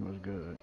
It was good.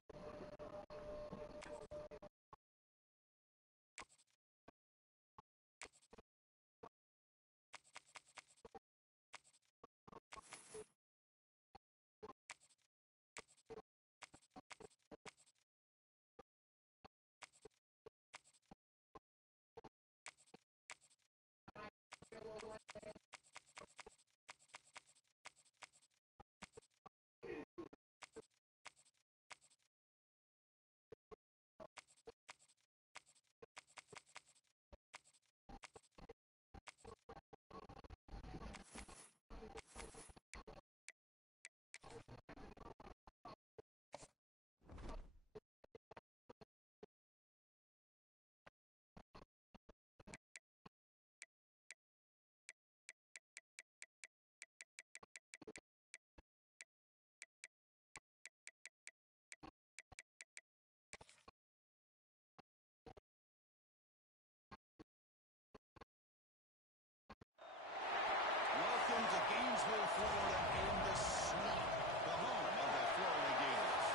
Welcome to Gainesville, Florida, in the swamp, the home of the Florida Gators.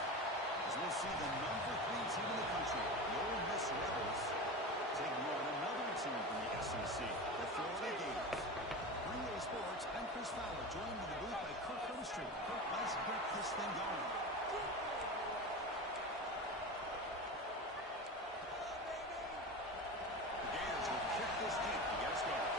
As we'll see the number 3 team in the country, the Ole Miss Rebels, taking on another team from the SEC, the Florida Gators. Greenway Sports, I'm Chris Fowler, joined in the booth by Kirk Herbstreit. Kirk, let's get this thing going. The Gators will kick this deep to get us going.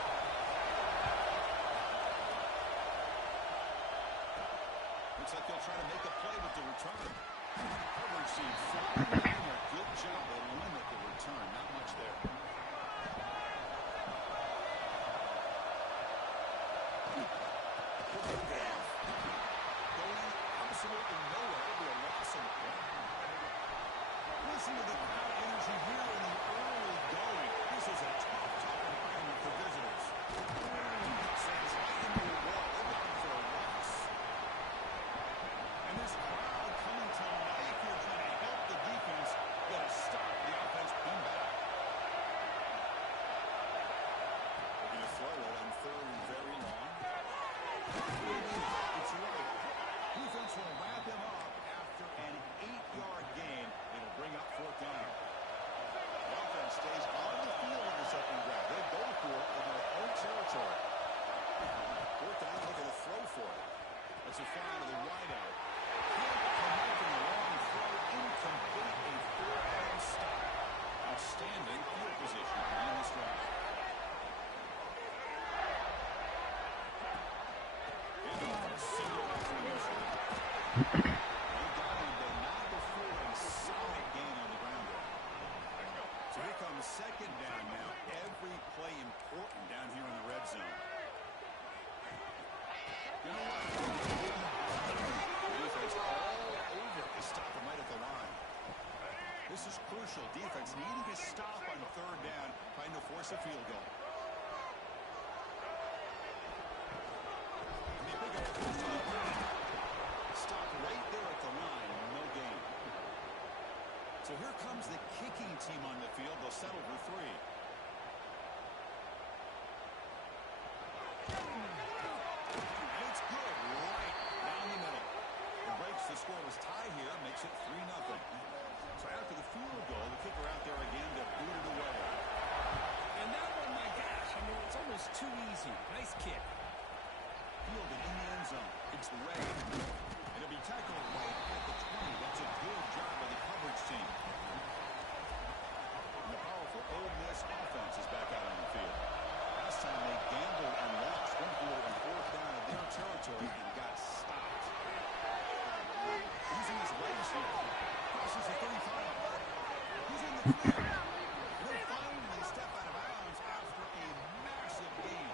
Looks like they'll try to make a play with the return. Coverage seems doing a good job to limit the return. Not much there. Going absolutely nowhere over a loss in play. Listen to the crowd energy here in the early going. This is a tough environment for visitors. Says right into the wall. They're going for a loss. And this crowd coming to life here trying to help the defense get a stop the offense come back. Looking to throw it on third and very long. It's right. Defense will wrap him up after an 8-yard gain. It'll bring up 4th down. The offense stays on the field in this open ground. They go for it in their own territory. 4th down, looking to throw for it. That's a fly to the wideout. Connecting a long throw, incomplete, a 4th down stop. Outstanding field position on this drive. Single execution. They got him, but not before a solid gain on the ground. So here comes 2nd down now. Every play important down here in the red zone. You know what? Defense all over to stop him right at the line. This is crucial. Defense needing a stop on 3rd down, trying to force a field goal. Stop right there at the line. No gain. So here comes the kicking team on the field. They'll settle for 3. And it's good right down the middle. It breaks the scoreless tie here, makes it 3-0. So after the field goal, the kicker out there again to boot it away. And that one, my gosh, I mean, it's almost too easy. Nice kick. Fielded in the end zone. It's Ray. And it'll be tackled right at the 20. That's a good job by the coverage team. And the powerful Ole Miss offense is back out on the field. Last time they gambled and lost, went for it on 4th down in their territory and got stopped. Using his legs here. Crosses the 35. He's in the clear. He'll finally step out of bounds after a massive gain.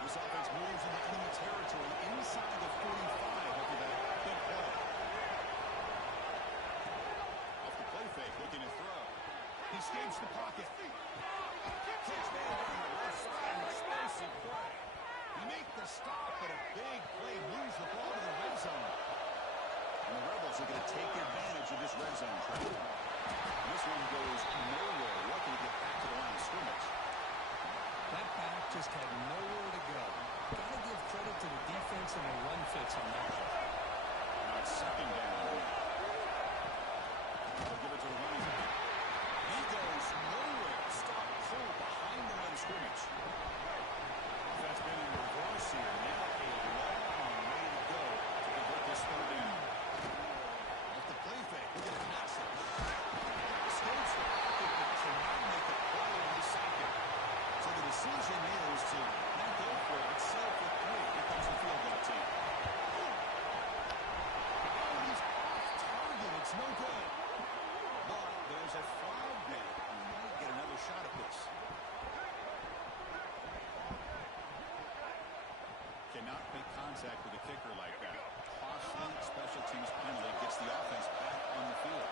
This offense moves into enemy territory inside the 45 after that big play. Off the play fake, looking to throw. He escapes the pocket. Touchdown on the left side, explosive play. He makes the stop, but a big play moves the ball to the red zone. And the Rebels are going to take advantage of this red zone trap. This one goes nowhere. Lucky to get back to the line of scrimmage. That back just had nowhere to go. Got to give credit to the defense and the run fits on that one. Now it's 2nd down. They'll give it to the running back. He goes nowhere. Stop cold behind the line of scrimmage. That's been in reverse here. Now a long way to go to convert this third down. Off the play fake. Look at the passing. Skates the pocket, but cannot make a play on the second. So the decision is to not go for it, but settle for 3. Here comes the field goal team. Oh, he's off target. It's no good. But there's a flag there. He might get another shot at this. Cannot make contact with a kicker like that. Costly special teams penalty gets the offense back on the field.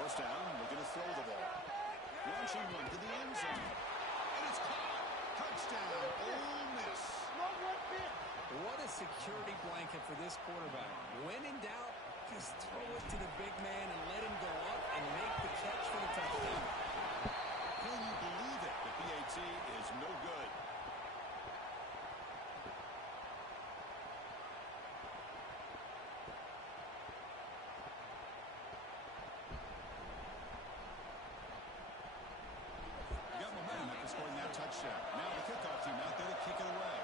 First down, looking to throw the ball. Launching one to the end zone. And it's caught. Touchdown, Ole Miss. What a security blanket for this quarterback. When in doubt, just throw it to the big man and let him go up and make the catch for the touchdown. Can you believe it? The PAT is no good. You got momentum after scoring that touchdown. Now the kickoff team out there to kick it away.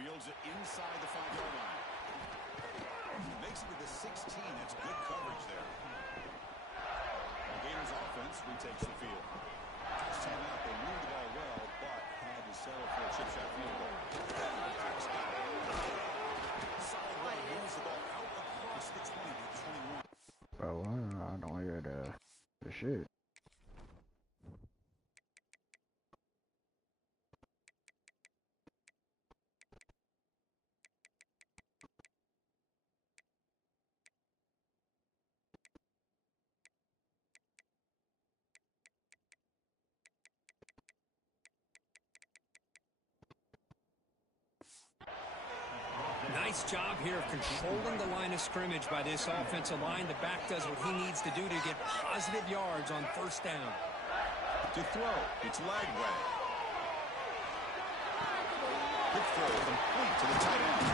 Fields it inside the 5-yard line. Makes it to the 16. That's good coverage there. The Gators offense retakes the field. Touch time out. They moved the ball well, but had to settle for a chip shot field goal. Solid run. Moves the ball out across the 20 to 21. Bro, I don't hear the shit. Nice job here of controlling the line of scrimmage by this offensive line. The back does what he needs to do to get positive yards on first down. To throw, it's Lagway. Quick throw, complete to the tight end.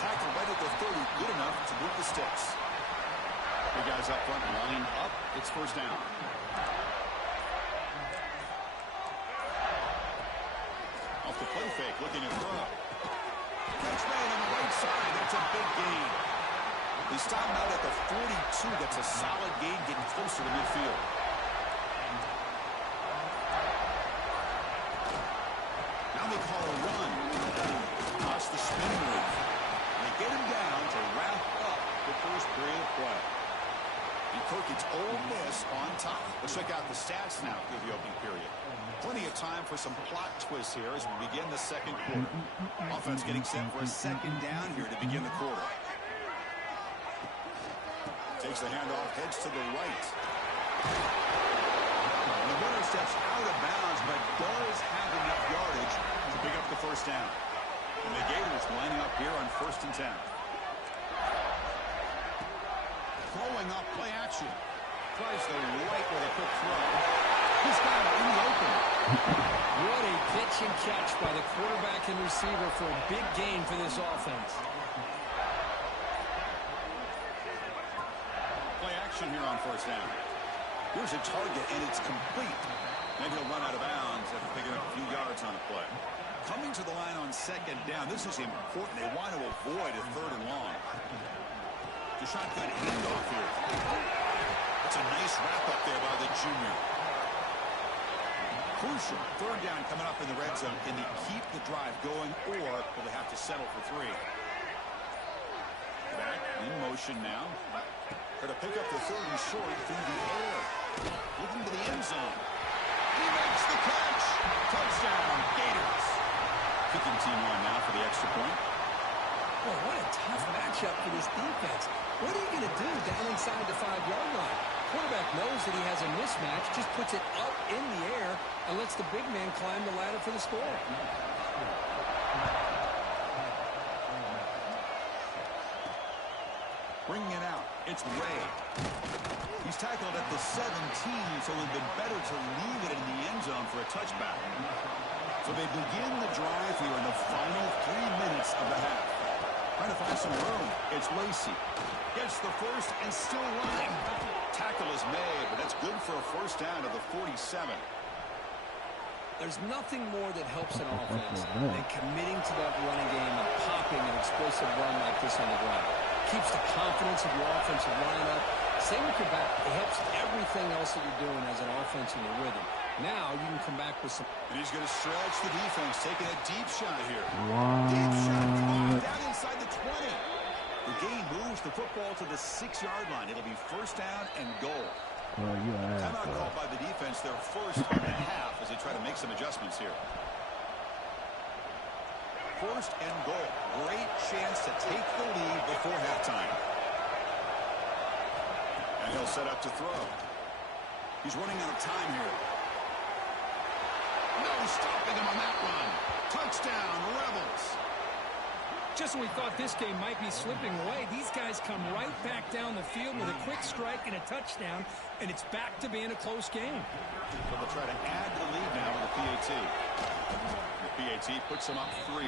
Tackle right at the 30, good enough to move the sticks. The guys up front line up, it's first down. Off the play fake, looking at throw. Catch made on the right side, that's a big gain. He stopped out at the 42, that's a solid gain, getting closer to midfield. Now they call a run. Toss the spin move. They get him down to wrap up the first period of play. And Kirk, it's Ole Miss on top. Let's check out the stats now through the opening period. Plenty of time for some plot twists here as we begin the second quarter. Offense getting set for a second down here to begin the quarter. Takes the handoff, heads to the right. And the runner steps out of bounds, but does have enough yardage to pick up the first down. And the Gators lining up here on 1st and 10. Throwing up play action. Tries the right with a quick throw. He's got it in the open. What a pitch and catch by the quarterback and receiver for a big gain for this offense. Play action here on first down. Here's a target, and it's complete. Then he'll run out of bounds after picking up a few yards on a play. Coming to the line on second down, this is important. They want to avoid a 3rd and long. The shotgun handoff here. That's a nice wrap-up there by the junior. Crucial. 3rd down coming up in the red zone. Can they keep the drive going, or will they have to settle for 3? Back in motion now. Going to pick up the 3rd and short through the air. Looking to the end zone. He makes the catch. Touchdown, Gators. Kicking team on now for the extra point. Boy, what a tough matchup for this defense. What are you going to do down inside the 5-yard line? Quarterback knows that he has a mismatch, just puts it up in the air and lets the big man climb the ladder for the score. Bringing it out, it's Ray. He's tackled at the 17, so it would have been better to leave it in the end zone for a touchback. So they begin the drive here in the final 3 minutes of the half. Trying to find some room. It's Lacy. Gets the first and still running. Tackle is made, but that's good for a first down to the 47. There's nothing more that helps an offense than committing to that running game and popping an explosive run like this on the ground. Keeps the confidence of your offensive line up. Same with your back. It helps everything else that you're doing as an offense in your rhythm. Now you can come back with some... And he's going to stretch the defense, taking a deep shot here. What? Deep shot, down inside the 20. The game moves the football to the 6-yard line. It'll be first down and goal. Well, you Timeout called by the defense, their first on the half as they try to make some adjustments here. First and goal. Great chance to take the lead before halftime. And he'll set up to throw. He's running out of time here. No stopping him on that run. Touchdown, Rebels. Just when we thought this game might be slipping away, these guys come right back down the field with a quick strike and a touchdown, and it's back to being a close game. So they'll try to add to the lead now with the PAT. The PAT puts them up 3.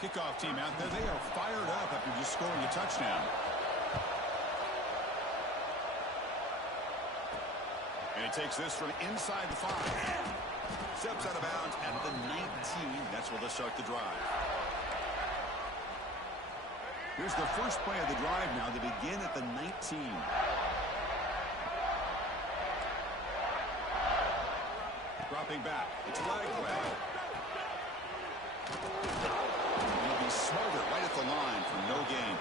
Kickoff team out there. They are fired up after just scoring a touchdown. And he takes this from inside the 5. Steps out of bounds at the 19. That's where they'll start the drive. Here's the first play of the drive now. They begin at the 19. Dropping back. It's Lagway. He'll be smothered right at the line for no gain.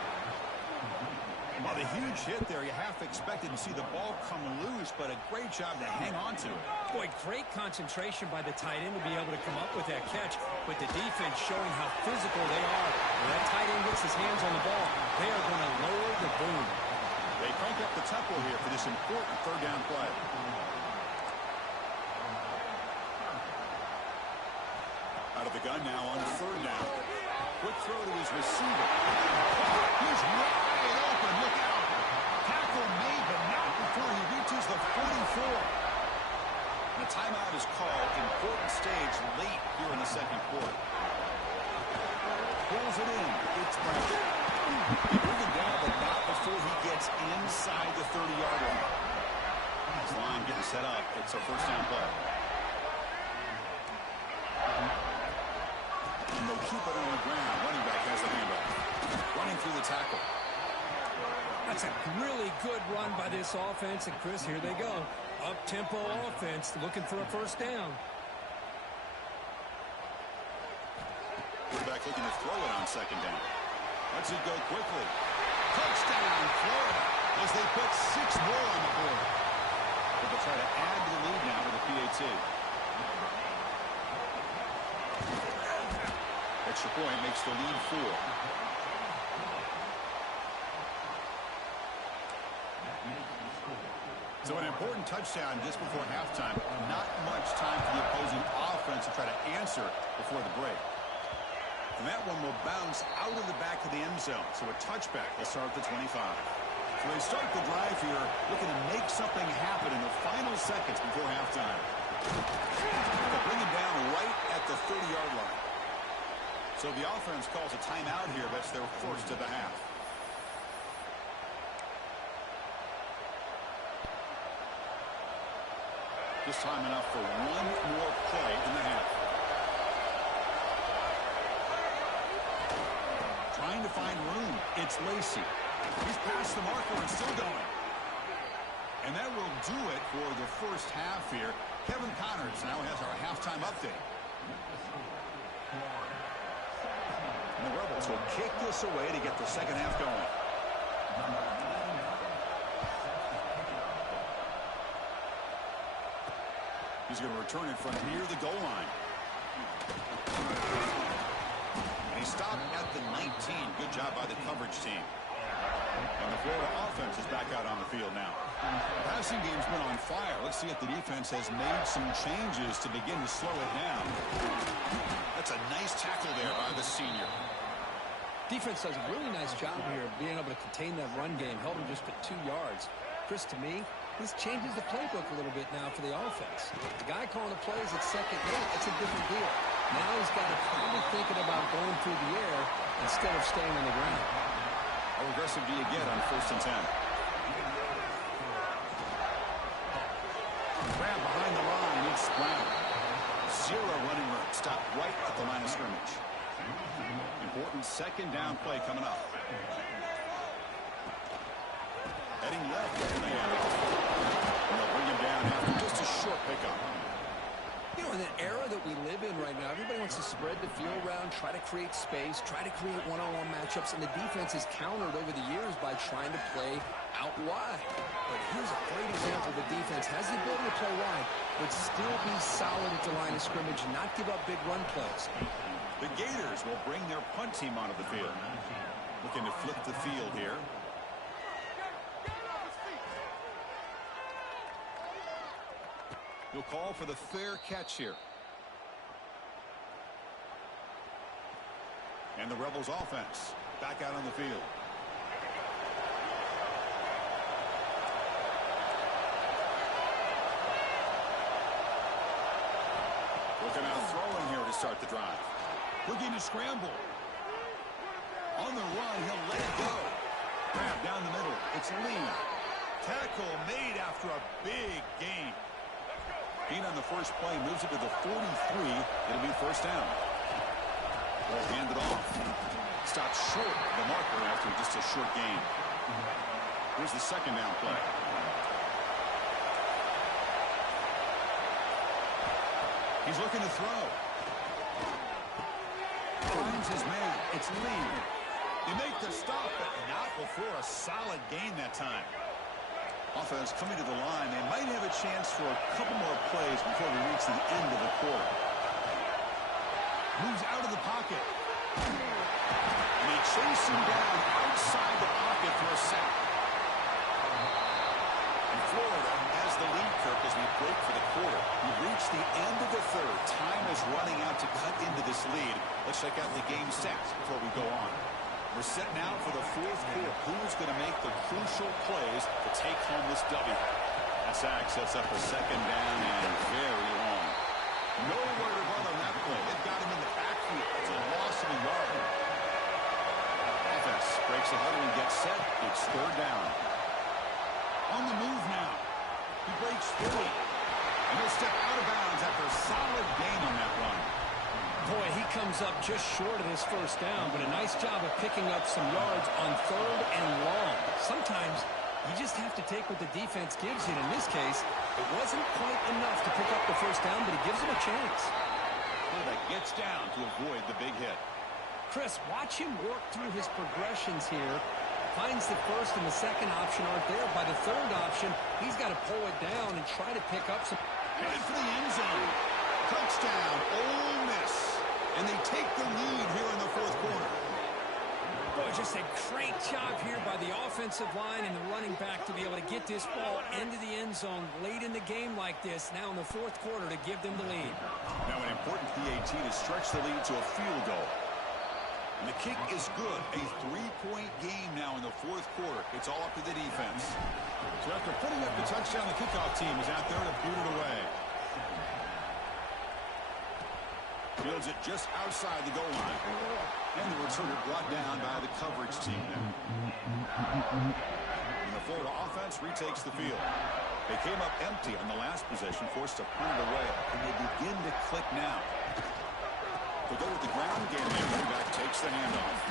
Well, the huge hit there, you half expected to see the ball come loose, but a great job to hang on to it. Boy, great concentration by the tight end to be able to come up with that catch, but the defense showing how physical they are. When that tight end gets his hands on the ball, they are going to lower the boom. They crank up the tempo here for this important third down play. Out of the gun now on third down. Quick throw to his receiver. He's wide open. Look out. Tackle made, but not before he reaches the 44. And a timeout is called. Important stage late here in the second quarter. Pulls it in. It's Brown. He moved it down, but not before he gets inside the 30-yard line. This line getting set up. It's a first down play. And they'll keep it on the ground. Running back has the handoff. Running through the tackle. That's a really good run by this offense. And, Chris, here they go. Up-tempo offense looking for a first down. Quarterback looking to throw it on second down. Lets it go quickly. Touchdown, Florida, as they put 6 more on the board. But they'll try to add to the lead now with the PAT. Extra point makes the lead 4. So an important touchdown just before halftime. Not much time for the opposing offense to try to answer before the break. And that one will bounce out of the back of the end zone. So a touchback will start at the 25. So they start the drive here looking to make something happen in the final seconds before halftime. They'll bring it down right at the 30-yard line. So the offense calls a timeout here. That's their first of the half. This time enough for one more play in the half. Trying to find room. It's Lacy. He's past the marker and still going. And that will do it for the first half here. Kevin Connors now has our halftime update. And the Rebels will kick this away to get the second half going. He's going to return it from near the goal line. And he stopped at the 19. Good job by the coverage team. And the Florida offense is back out on the field now. passing game's been on fire. Let's see if the defense has made some changes to begin to slow it down. That's a nice tackle there by the senior. Defense does a really nice job here of being able to contain that run game, held him just at 2 yards. Chris, to me, this changes the playbook a little bit now for the offense. The guy calling the plays at second and 8, that's a different deal. Now he's got to probably thinking about going through the air instead of staying on the ground. How aggressive do you get on 1st and 10? Grab behind the line. It's Brown. 0 running room. Stop right at the line of scrimmage. Important 2nd down play coming up. Heading left. And they'll bring him down after just a short pickup. You know, in the era that we live in right now, everybody wants to spread the field around, try to create space, try to create one-on-one matchups, and the defense is countered over the years by trying to play out wide. But here's a great example. The defense has the ability to play wide, but still be solid at the line of scrimmage and not give up big run plays. The Gators will bring their punt team onto the field. Looking to flip the field here. He'll call for the fair catch here. And the Rebels offense back out on the field. Looking out throwing here to start the drive. Looking to scramble. On the run, he'll let it go. Grab down the middle. It's Lee. Tackle made after a big gain. Being on the first play moves it to the 43. It'll be 1st down. Ball handed off. Stopped short of the marker after just a short gain. Here's the 2nd down play. He's looking to throw. Finds his man. It's Lee. They make the stop, but not before a solid gain that time. Offense coming to the line. They might have a chance for a couple more plays before we reach the end of the quarter. Moves out of the pocket. And they chase him down outside the pocket for a sack. And Florida has the lead, Kirk, as we break for the quarter. We've reached the end of the 3rd. Time is running out to cut into this lead. Let's check out the game stats before we go on. We're set now for the 4th quarter. Who's going to make the crucial plays to take home this W? That sack sets up a 2nd down and very long. Nowhere to run on that play. They've got him in the backfield. It's a loss of a yard. Offense breaks the huddle and gets set. It's 3rd down. On the move now. He breaks through it. And he'll step out of bounds after a solid gain on that run. Boy, he comes up just short of his 1st down, but a nice job of picking up some yards on 3rd and long. Sometimes you just have to take what the defense gives you. In this case, it wasn't quite enough to pick up the 1st down, but he gives him a chance. Quarterback gets down to avoid the big hit. Chris, watch him work through his progressions here. Finds the 1st and the 2nd option aren't there. By the 3rd option, he's got to pull it down and try to pick up some. Headed for the end zone. Touchdown, Ole Miss. And they take the lead here in the 4th quarter. Boy, just a great job here by the offensive line and the running back to be able to get this ball into the end zone late in the game like this, now in the 4th quarter, to give them the lead. Now an important PAT to stretch the lead to a field goal. And the kick is good. A 3-point game now in the 4th quarter. It's all up to the defense. So after putting up the touchdown, the kickoff team is out there to boot it away. Fields it just outside the goal line. And the returner brought down by the coverage team. And the Florida offense retakes the field. They came up empty on the last possession, forced to punt it away. And they begin to click now. They go with the ground game. The running back takes the handoff.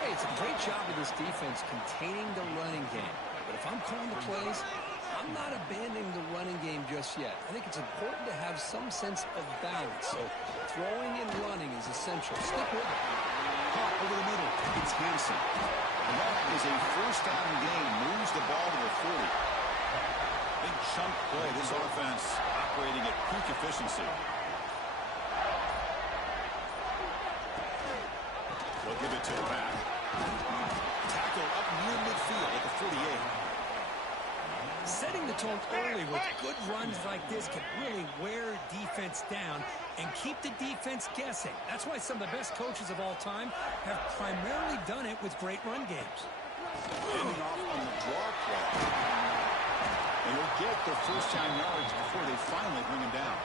Hey, it's a great job of this defense containing the running game. But if I'm calling the plays, I'm not abandoning the running game just yet. I think it's important to have some sense of balance. So throwing and running is essential. Stick with it. Caught over the middle. It's Hansen. And that is a 1st down gain. Moves the ball to the 40. Big chunk play. This offense operating at peak efficiency. They'll give it to the back. Tackle up near midfield at the 48. Setting the tone early with good runs like this can really wear defense down and keep the defense guessing. That's why some of the best coaches of all time have primarily done it with great run games. Ending off on the draw play. And he'll get the first-down yards before they finally bring him down.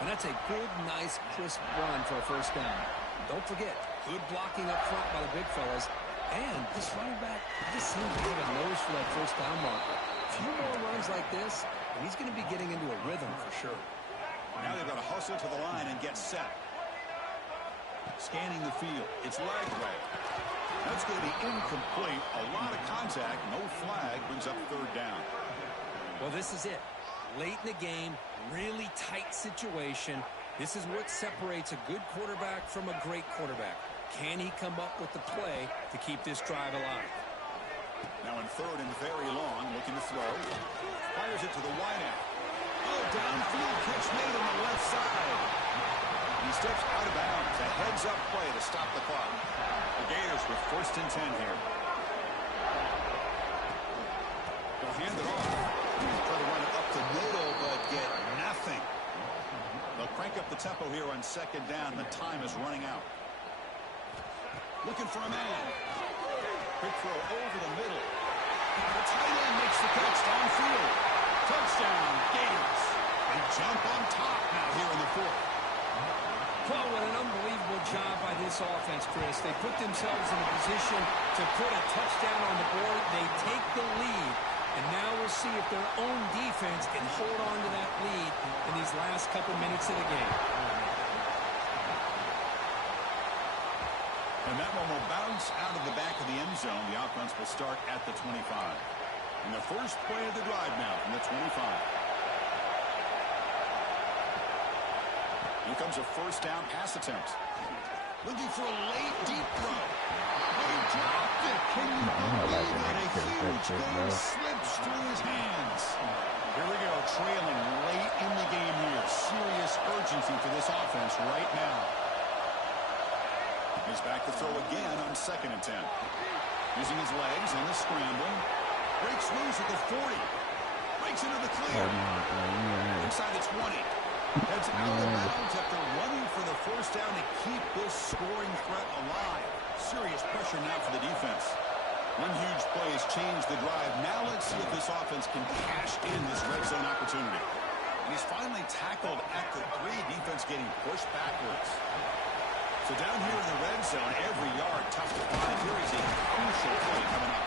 And that's a good, nice, crisp run for a first down. Don't forget, good blocking up front by the big fellas. And this running back just seems to have a nose for that first down marker. A few more runs like this, and he's going to be getting into a rhythm for sure. Now they've got to hustle to the line and get set. Scanning the field. It's Lagway. That's going to be incomplete. A lot of contact. No flag. Brings up third down. Well, this is it. Late in the game, really tight situation. This is what separates a good quarterback from a great quarterback. Can he come up with the play to keep this drive alive? Now in third and very long, looking to throw. Fires it to the wideout. Oh, downfield catch made on the left side. He steps out of bounds. A heads-up play to stop the clock. The Gators with 1st and 10 here. They'll hand it off. Try to run it up the middle, but get nothing. They'll crank up the tempo here on 2nd down. The time is running out. Looking for a man. Quick throw over the middle. The tight end makes the catch downfield. Touchdown, Gators. They jump on top now here in the 4th. Well, what an unbelievable job by this offense, Chris. They put themselves in a position to put a touchdown on the board. They take the lead. And now we'll see if their own defense can hold on to that lead in these last couple minutes of the game. And that one will bounce out of the back of the end zone. The offense will start at the 25. And the first play of the drive now from the 25. Here comes a first down pass attempt. Looking for a late deep throw. But he dropped it. Can you believe it? A huge goal slips through his hands. Here we go, trailing late in the game here. Serious urgency for this offense right now. He's back to throw again on 2nd and 10. Using his legs and the scrambling. Breaks loose at the 40. Breaks into the clear. Inside the 20. Heads out of bounds after running for the first down to keep this scoring threat alive. Serious pressure now for the defense. One huge play has changed the drive. Now let's see if this offense can cash in this red zone opportunity. And he's finally tackled at the 3. Defense getting pushed backwards. So down here in the red zone, every yard tough to find. Here is a crucial play coming up.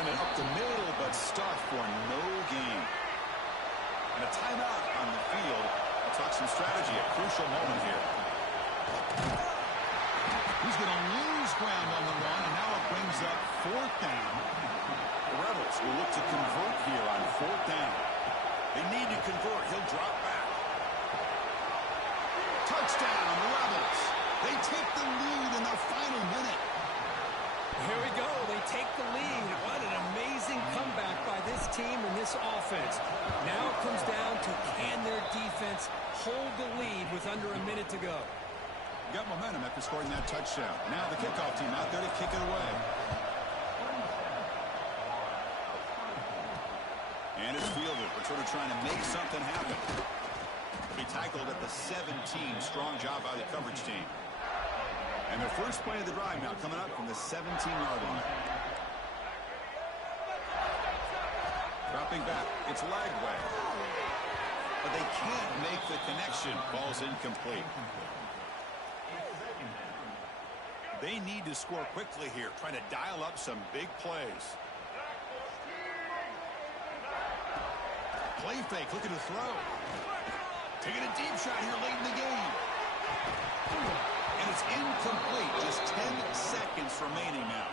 Running up the middle, but stuffed for no gain. And a timeout on the field. I'll talk some strategy. A crucial moment here. He's going to lose ground on the run, and now it brings up 4th down. The Rebels will look to convert here on 4th down. They need to convert. He'll drop back. Touchdown, the Rebels. They take the lead in the final minute. Here we go. They take the lead. What an amazing comeback by this team and this offense. Now it comes down to can their defense hold the lead with under a minute to go. Got momentum after scoring that touchdown. Now the kickoff team out there to kick it away. And it's fielded. We're sort of trying to make something happen. He tackled at the 17. Strong job by the coverage team. And their first play of the drive now coming up from the 17-yard line. Dropping back. It's Lagway. But they can't make the connection. Ball's incomplete. They need to score quickly here, trying to dial up some big plays. Play fake, looking to throw. Taking a deep shot here late in the game. And it's incomplete. Just 10 seconds remaining now.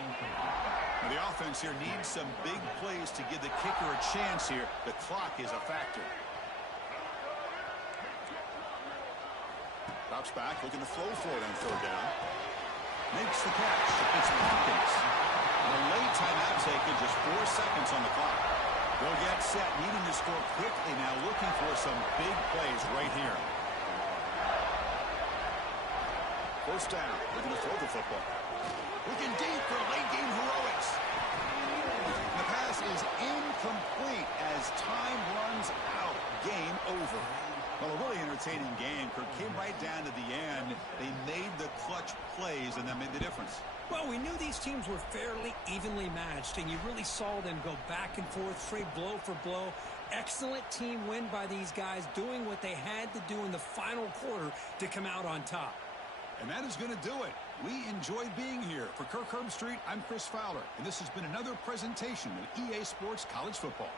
The offense here needs some big plays to give the kicker a chance here. The clock is a factor. Drops back, looking to throw for it on 3rd down. Makes the catch. It's Hawkins. A late timeout taken, just 4 seconds on the clock. They'll get set, needing to score quickly now, looking for some big plays right here. First down, looking to throw the football. Looking deep for late game heroics. The pass is incomplete. entertaining game. Kirk came right down to the end. They made the clutch plays, and that made the difference. Well, we knew these teams were fairly evenly matched, and you really saw them go back and forth, trade blow for blow. Excellent team win by these guys, doing what they had to do in the final quarter to come out on top. And that is going to do it. We enjoyed being here. For Kirk Herbstreit, I'm Chris Fowler, and this has been another presentation of EA Sports College Football.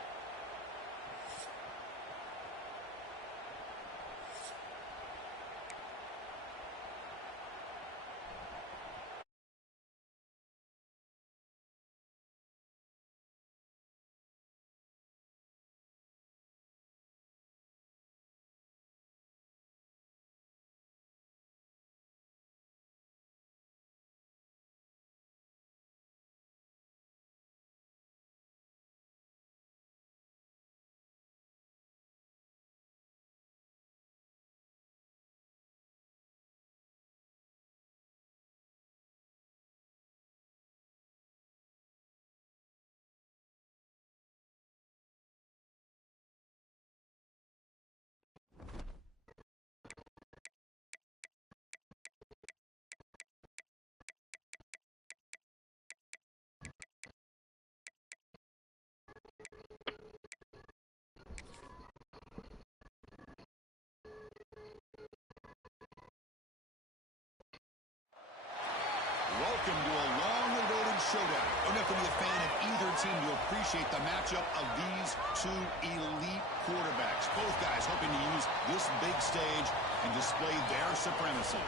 Welcome to a long-awaited showdown. You don't have to be a fan of either team to appreciate the matchup of these two elite quarterbacks. Both guys hoping to use this big stage and display their supremacy.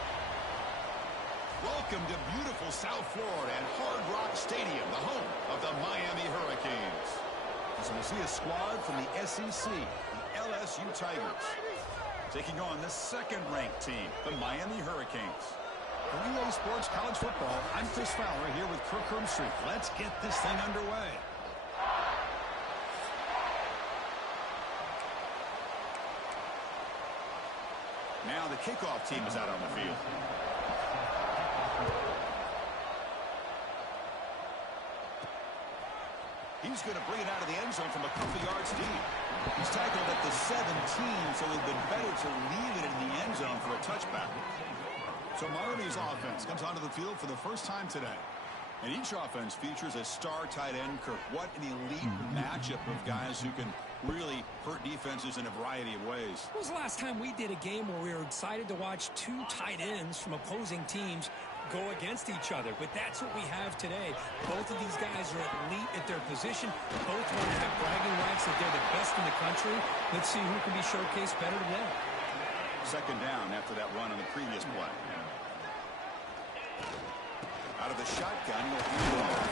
Welcome to beautiful South Florida and Hard Rock Stadium, the home of the Miami Hurricanes. As we'll see a squad from the SEC, the LSU Tigers, taking on the second-ranked team, the Miami Hurricanes. For EA Sports College Football, I'm Chris Fowler here with Kirk Herbstreit. Let's get this thing underway. Now the kickoff team is out on the field. He's going to bring it out of the end zone from a couple yards deep. He's tackled at the 17, so it would have been better to leave it in the end zone for a touchback. So Miami's offense comes onto the field for the first time today. And each offense features a star tight end, Kirk. What an elite matchup of guys who can really hurt defenses in a variety of ways. When was the last time we did a game where we were excited to watch two tight ends from opposing teams go against each other? But that's what we have today. Both of these guys are elite at their position. Both want to have bragging rights that they're the best in the country. Let's see who can be showcased better today. Second down after that run on the previous play. Out of the shotgun, he'll hand it off.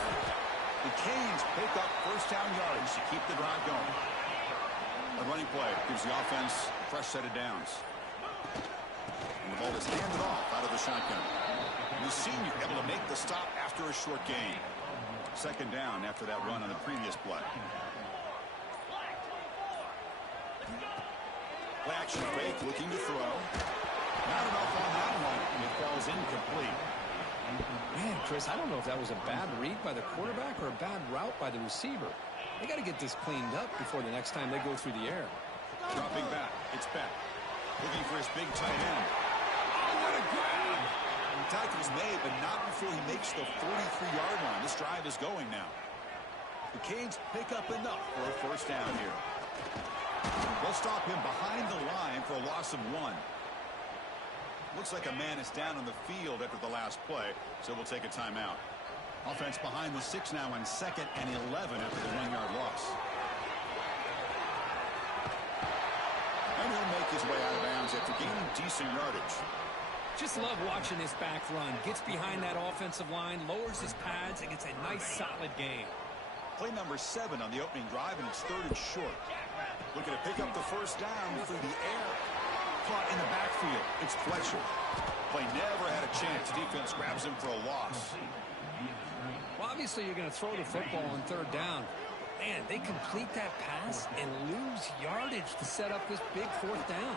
The Canes pick up first down yards to keep the drive going. A running play gives the offense a fresh set of downs. And the ball is handed off out of the shotgun. The senior able to make the stop after a short gain. Second down after that run on the previous play. Play action fake, looking to throw. Not enough on that one. It falls incomplete. Man, Chris, I don't know if that was a bad read by the quarterback or a bad route by the receiver. They got to get this cleaned up before the next time they go through the air. Dropping back. It's Beck. Looking for his big tight end. Oh, what a grab! Tackle's made, but not before he makes the 43-yard line. This drive is going now. The Canes pick up enough for a first down here. They'll stop him behind the line for a loss of 1. Looks like a man is down on the field after the last play, so we'll take a timeout. Offense behind the 6 now on 2nd and 11 after the 1-yard loss. And he'll make his way out of bounds after gaining decent yardage. Just love watching this back run. Gets behind that offensive line, lowers his pads, and gets a nice solid gain. Play number 7 on the opening drive, and it's 3rd and short. Looking to pick up the first down through the air. Caught in the backfield. It's Fletcher. Play never had a chance. Defense grabs him for a loss. Well, obviously, you're going to throw the football on 3rd down. Man, they complete that pass and lose yardage to set up this big 4th down.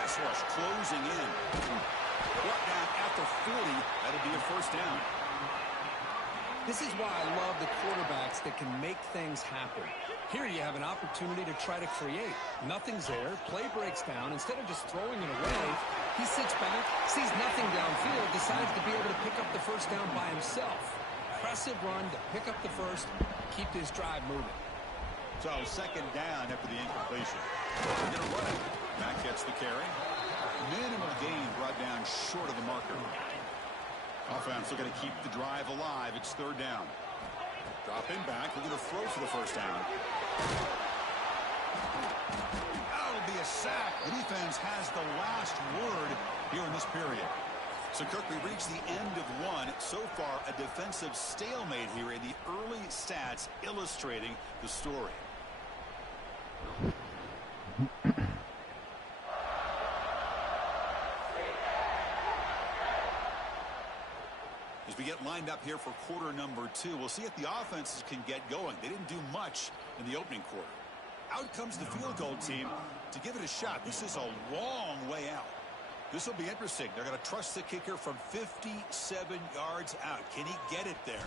Pass rush closing in. Brought down at the 40. That'll be a first down. This is why I love the quarterbacks that can make things happen. Here you have an opportunity to try to create. Nothing's there. Play breaks down. Instead of just throwing it away, he sits back, sees nothing downfield, decides to be able to pick up the first down by himself. Impressive run to pick up the first, keep this drive moving. So second down after the incompletion. They're going to run it. Mack gets the carry. Minimal gain brought down short of the marker. Offense looking to keep the drive alive. It's third down. Dropping back. We're going to throw for the first down. That'll be a sack. The defense has the last word here in this period. So, Kirk, we reached the end of one. So far, a defensive stalemate here in the early stats illustrating the story. As we get lined up here for quarter number 2, we'll see if the offenses can get going. They didn't do much in the opening quarter. Out comes the field goal team to give it a shot. This is a long way out. This will be interesting. They're going to trust the kicker from 57 yards out. Can he get it there?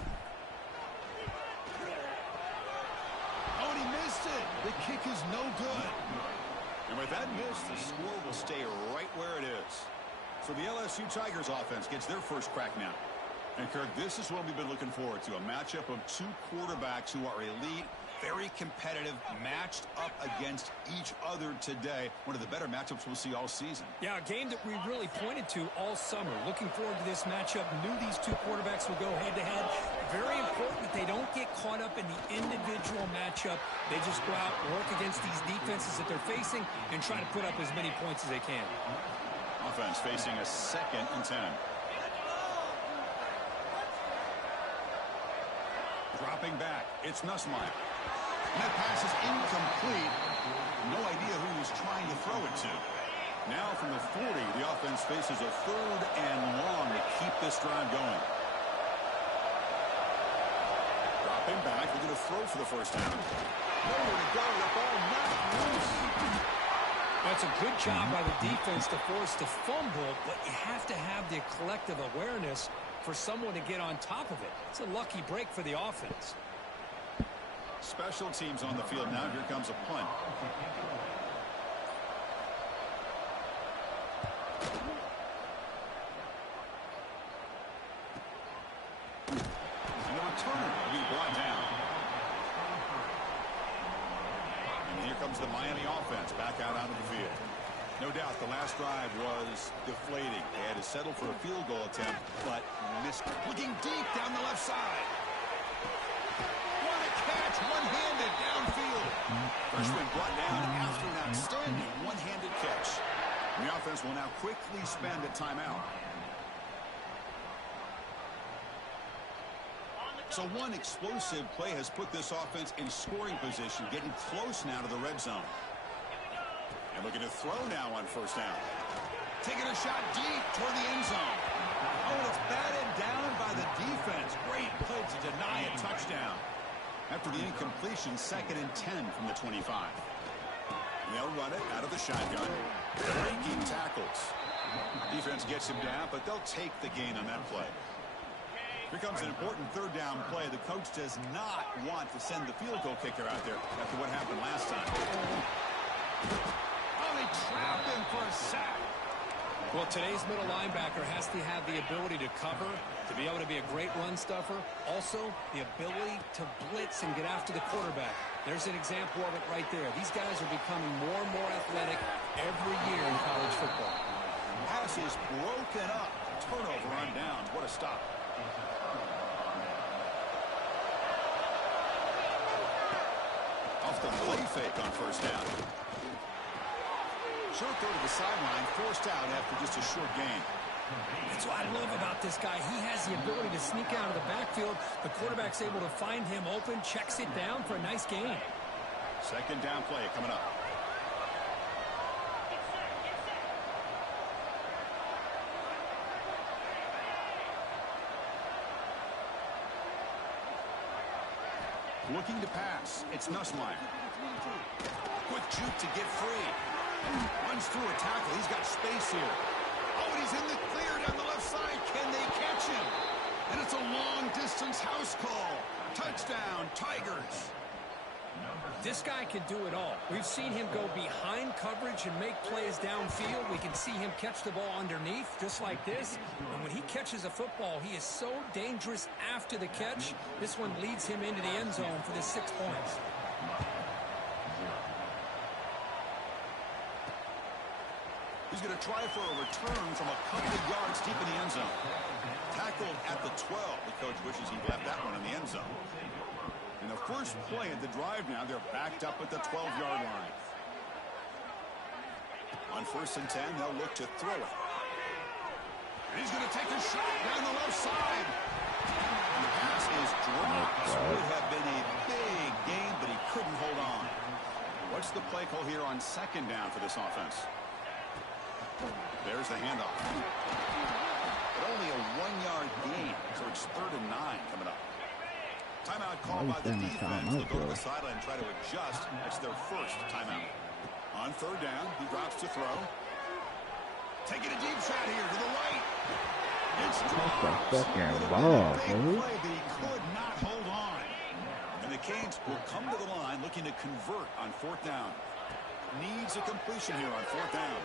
Oh, and he missed it. The kick is no good. And with that miss, the score will stay right where it is. So the LSU Tigers offense gets their first crack now. And, Kirk, this is what we've been looking forward to, a matchup of two quarterbacks who are elite, very competitive, matched up against each other today. One of the better matchups we'll see all season. Yeah, a game that we really pointed to all summer. Looking forward to this matchup. Knew these two quarterbacks would go head-to-head. Very important that they don't get caught up in the individual matchup. They just go out, work against these defenses that they're facing, and try to put up as many points as they can. Offense facing a 2nd and 10. Dropping back, it's Nussmeier. And that pass is incomplete. No idea who he was trying to throw it to. Now from the 40, the offense faces a 3rd and long to keep this drive going. Dropping back, we're going to throw for the first down. Nowhere to go, the ball knocked loose. That's a good job by the defense to force the fumble, but you have to have the collective awareness for someone to get on top of it. It's a lucky break for the offense. Special teams on the field now. Here comes a punt. And the returner will be brought down. And here comes the Miami offense back out onto the field. No doubt the last drive was deflating. They had to settle for a field goal attempt, but missed it. Looking deep down the left side. What a catch, one-handed downfield. Freshman brought down after an outstanding one-handed catch. The offense will now quickly spend a timeout. So one explosive play has put this offense in scoring position, getting close now to the red zone. And looking to throw now on first down. Taking a shot deep toward the end zone. Oh, it's batted down by the defense. Great play to deny a touchdown. After the incompletion, 2nd and 10 from the 25. And they'll run it out of the shotgun. Breaking tackles. Defense gets him down, but they'll take the gain on that play. Here comes an important 3rd down play. The coach does not want to send the field goal kicker out there after what happened last time. They trap him for a sack. Well, today's middle linebacker has to have the ability to cover, to be able to be a great run stuffer. Also, the ability to blitz and get after the quarterback. There's an example of it right there. These guys are becoming more and more athletic every year in college football. Pass is broken up. Turnover on downs. What a stop. Off the play fake on first down. Short throw to the sideline, forced out after just a short gain. That's what I love about this guy. He has the ability to sneak out of the backfield. The quarterback's able to find him open, checks it down for a nice gain. 2nd down play coming up. Looking to pass. It's Nussmeier. Quick juke to get free. Runs through a tackle. He's got space here. Oh, and he's in the clear down the left side. Can they catch him? And it's a long-distance house call. Touchdown, Tigers. This guy can do it all. We've seen him go behind coverage and make plays downfield. We can see him catch the ball underneath, just like this. And when he catches a football, he is so dangerous after the catch. This one leads him into the end zone for the 6 points. He's going to try for a return from a couple of yards deep in the end zone. Tackled at the 12. The coach wishes he left that one in the end zone. And the first play of the drive now, they're backed up at the 12-yard line. On 1st and 10, they'll look to throw it. And he's going to take a shot down the left side. And the pass is dropped. This would have been a big game, but he couldn't hold on. What's the play call here on 2nd down for this offense? There's the handoff. But only a 1-yard gain, so it's 3rd and 9 coming up. Timeout called by the defense. They'll go to the sideline and try to adjust. It's their first timeout. On 3rd down, he drops to throw. Taking a deep shot here to the right. It's dropped. What the fucking ball, Big dude? play, but he could not hold on. And the Canes will come to the line looking to convert on 4th down. Needs a completion here on 4th down.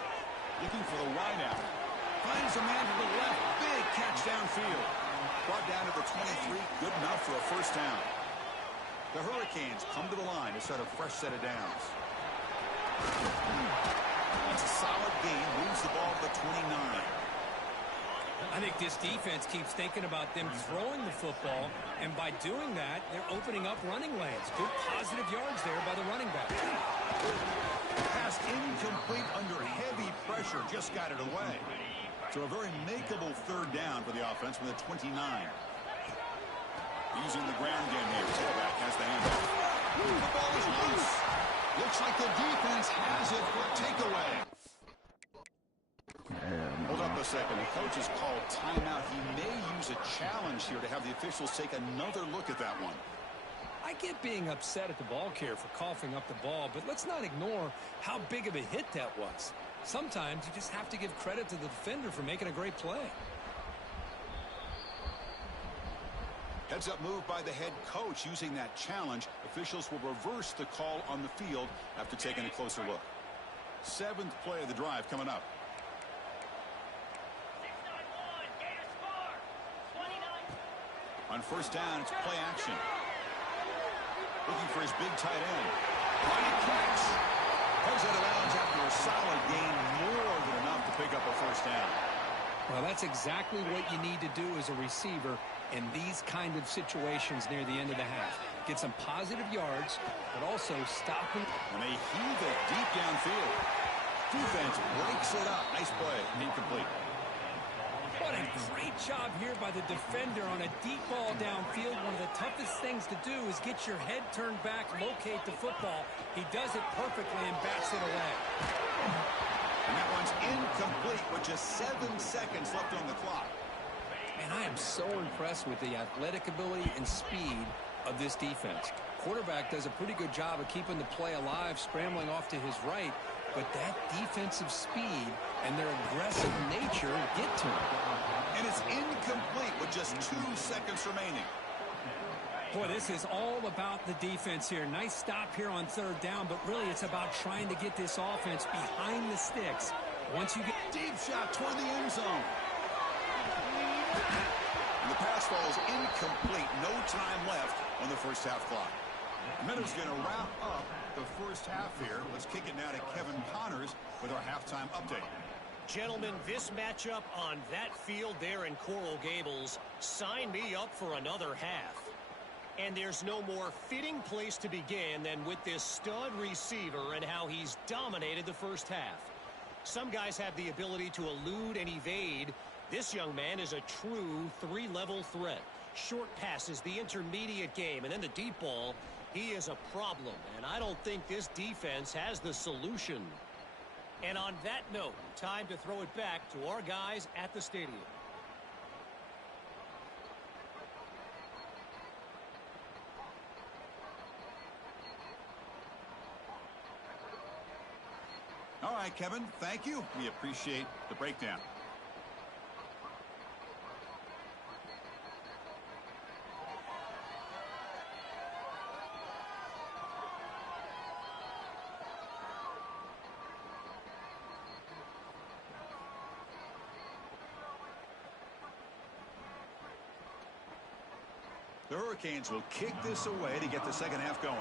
Looking for the wide out. Finds a man to the left. Big catch downfield. Brought down to the 23. Good enough for a 1st down. The Hurricanes come to the line to start a fresh set of downs. That's a solid gain. Moves the ball to the 29. I think this defense keeps thinking about them throwing the football, and by doing that, they're opening up running lanes. Good positive yards there by the running back. Pass incomplete under heavy pressure. Just got it away. So a very makeable 3rd down for the offense from the 29. Using the ground game here. Tailback has the handoff. The ball is loose. Looks like the defense has it for takeaway. Hold up a second. The coach has called timeout. He may use a challenge here to have the officials take another look at that one. I get being upset at the ball carrier for coughing up the ball, but let's not ignore how big of a hit that was. Sometimes you just have to give credit to the defender for making a great play. Heads up move by the head coach using that challenge. Officials will reverse the call on the field after taking a closer look. 7th play of the drive coming up. On 1st down, it's play action. Looking for his big tight end. Running catch. Goes out of bounds after a solid gain, more than enough to pick up a 1st down. Well, that's exactly what you need to do as a receiver in these kind of situations near the end of the half. Get some positive yards, but also stop him. And they heave it deep downfield. Defense breaks it up. Nice play. Incomplete. What a great job here by the defender on a deep ball downfield. One of the toughest things to do is get your head turned back, locate the football. He does it perfectly and bats it away. And that one's incomplete with just 7 seconds left on the clock. And I am so impressed with the athletic ability and speed of this defense. Quarterback does a pretty good job of keeping the play alive, scrambling off to his right. But that defensive speed and their aggressive nature get to him. And it's incomplete with just 2 seconds remaining. Boy, this is all about the defense here. Nice stop here on 3rd down, but really it's about trying to get this offense behind the sticks. Once you get... Deep shot toward the end zone. And the pass falls incomplete. No time left on the 1st half clock. Meadows going to wrap up the 1st half here. Let's kick it now to Kevin Connors with our halftime update. Gentlemen, this matchup on that field there in Coral Gables, sign me up for another half. And there's no more fitting place to begin than with this stud receiver and how he's dominated the 1st half. Some guys have the ability to elude and evade. This young man is a true 3-level threat. Short passes, the intermediate game, and then the deep ball. He is a problem, and I don't think this defense has the solution. And on that note, time to throw it back to our guys at the stadium. All right, Kevin, thank you. We appreciate the breakdown. The Hurricanes will kick this away to get the second half going.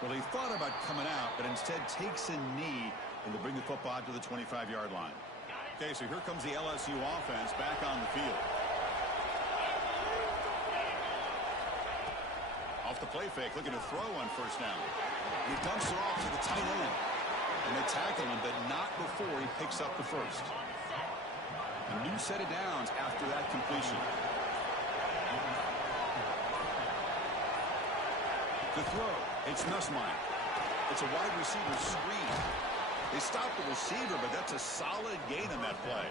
Well, he thought about coming out, but instead takes a knee and to bring the football out to the 25-yard line. Okay, so here comes the LSU offense back on the field. Off the play fake, looking to throw on first down. He dumps it off to the tight end. And they tackle him, but not before he picks up the first. A new set of downs after that completion. The throw, it's Nussmeier. It's a wide receiver screen. They stop the receiver, but that's a solid gain on that play.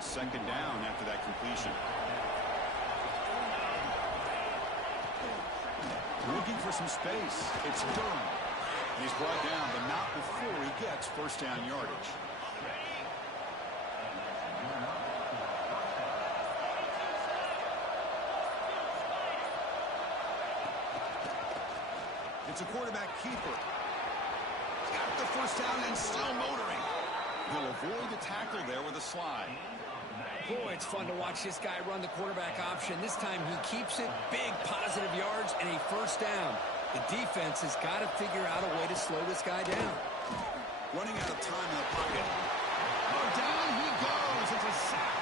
Second down after that completion. Looking for some space. It's Durham. He's brought down, but not before he gets first down yardage. It's a quarterback keeper. Got the first down and still motoring. He'll avoid the tackle there with a slide. Boy, it's fun to watch this guy run the quarterback option. This time he keeps it, big positive yards, and a first down. The defense has got to figure out a way to slow this guy down. Running out of time in the pocket. Oh, down he goes. It's a sack.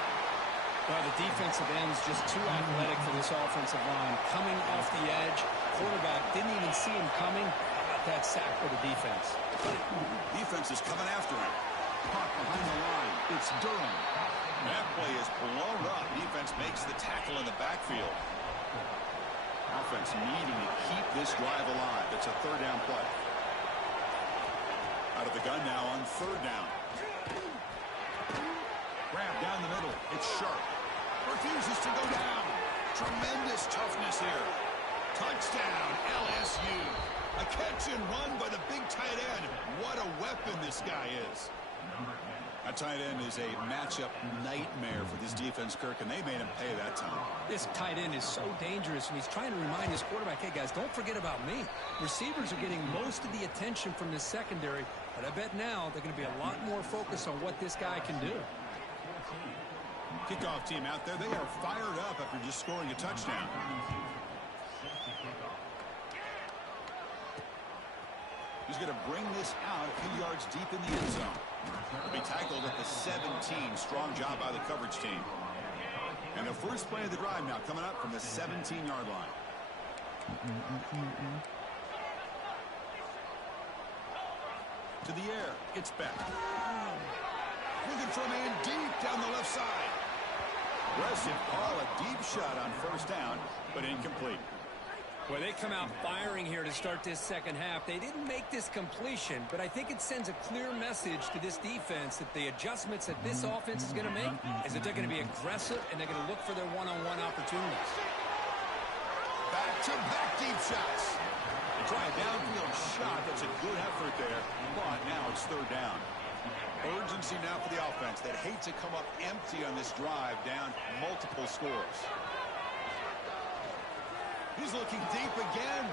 Well, the defensive end's just too athletic for this offensive line. Coming off the edge, quarterback didn't even see him coming. How about that sack for the defense? Defense is coming after him. Caught behind the line. It's Durham. That play is blown up. Defense makes the tackle in the backfield. Offense needing to keep this drive alive. It's a third down play. Out of the gun now on third down. Grab down the middle. It's Sharp. Refuses to go down. Tremendous toughness here. Touchdown, LSU. A catch and run by the big tight end. What a weapon this guy is. That tight end is a matchup nightmare for this defense, Kirk, and they made him pay that time. This tight end is so dangerous, and he's trying to remind his quarterback, hey, guys, don't forget about me. Receivers are getting most of the attention from this secondary, but I bet now they're going to be a lot more focused on what this guy can do. Kickoff team out there, they are fired up after just scoring a touchdown. He's going to bring this out a few yards deep in the end zone. He'll be tackled at the 17. Strong job by the coverage team. And the first play of the drive now coming up from the 17-yard line. To the air, it's Beck. Looking for a man deep down the left side. Aggressive call, a deep shot on first down, but incomplete. Well, they come out firing here to start this second half. They didn't make this completion, but I think it sends a clear message to this defense that the adjustments that this offense is going to make is that they're going to be aggressive and they're going to look for their one-on-one opportunities. Back-to-back deep shots. They try a downfield shot. That's a good effort there, but now it's third down. Urgency now for the offense that hate to come up empty on this drive, down multiple scores. He's looking deep again.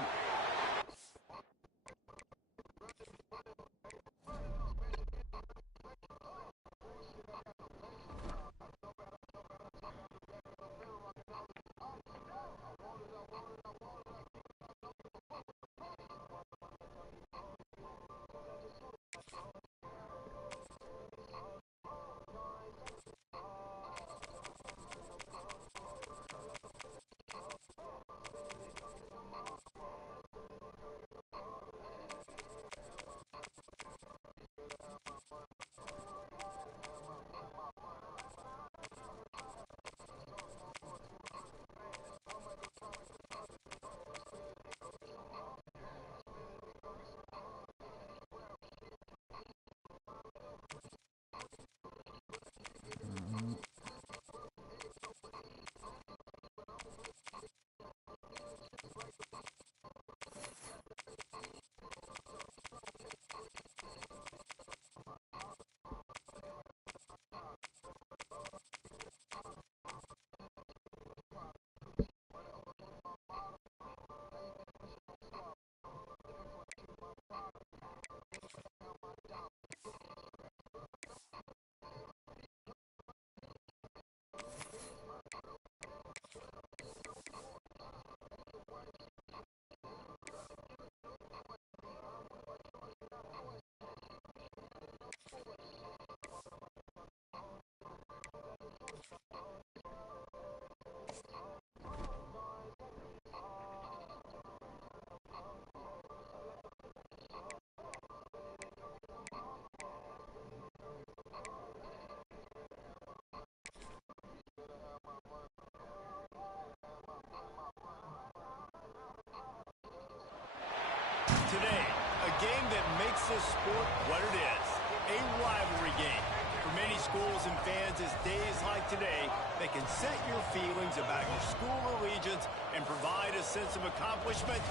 Today, a game that makes this sport what it is, a rivalry game. For many schools and fans, it's days like today that can set your feelings about your school allegiance and provide a sense of accomplishment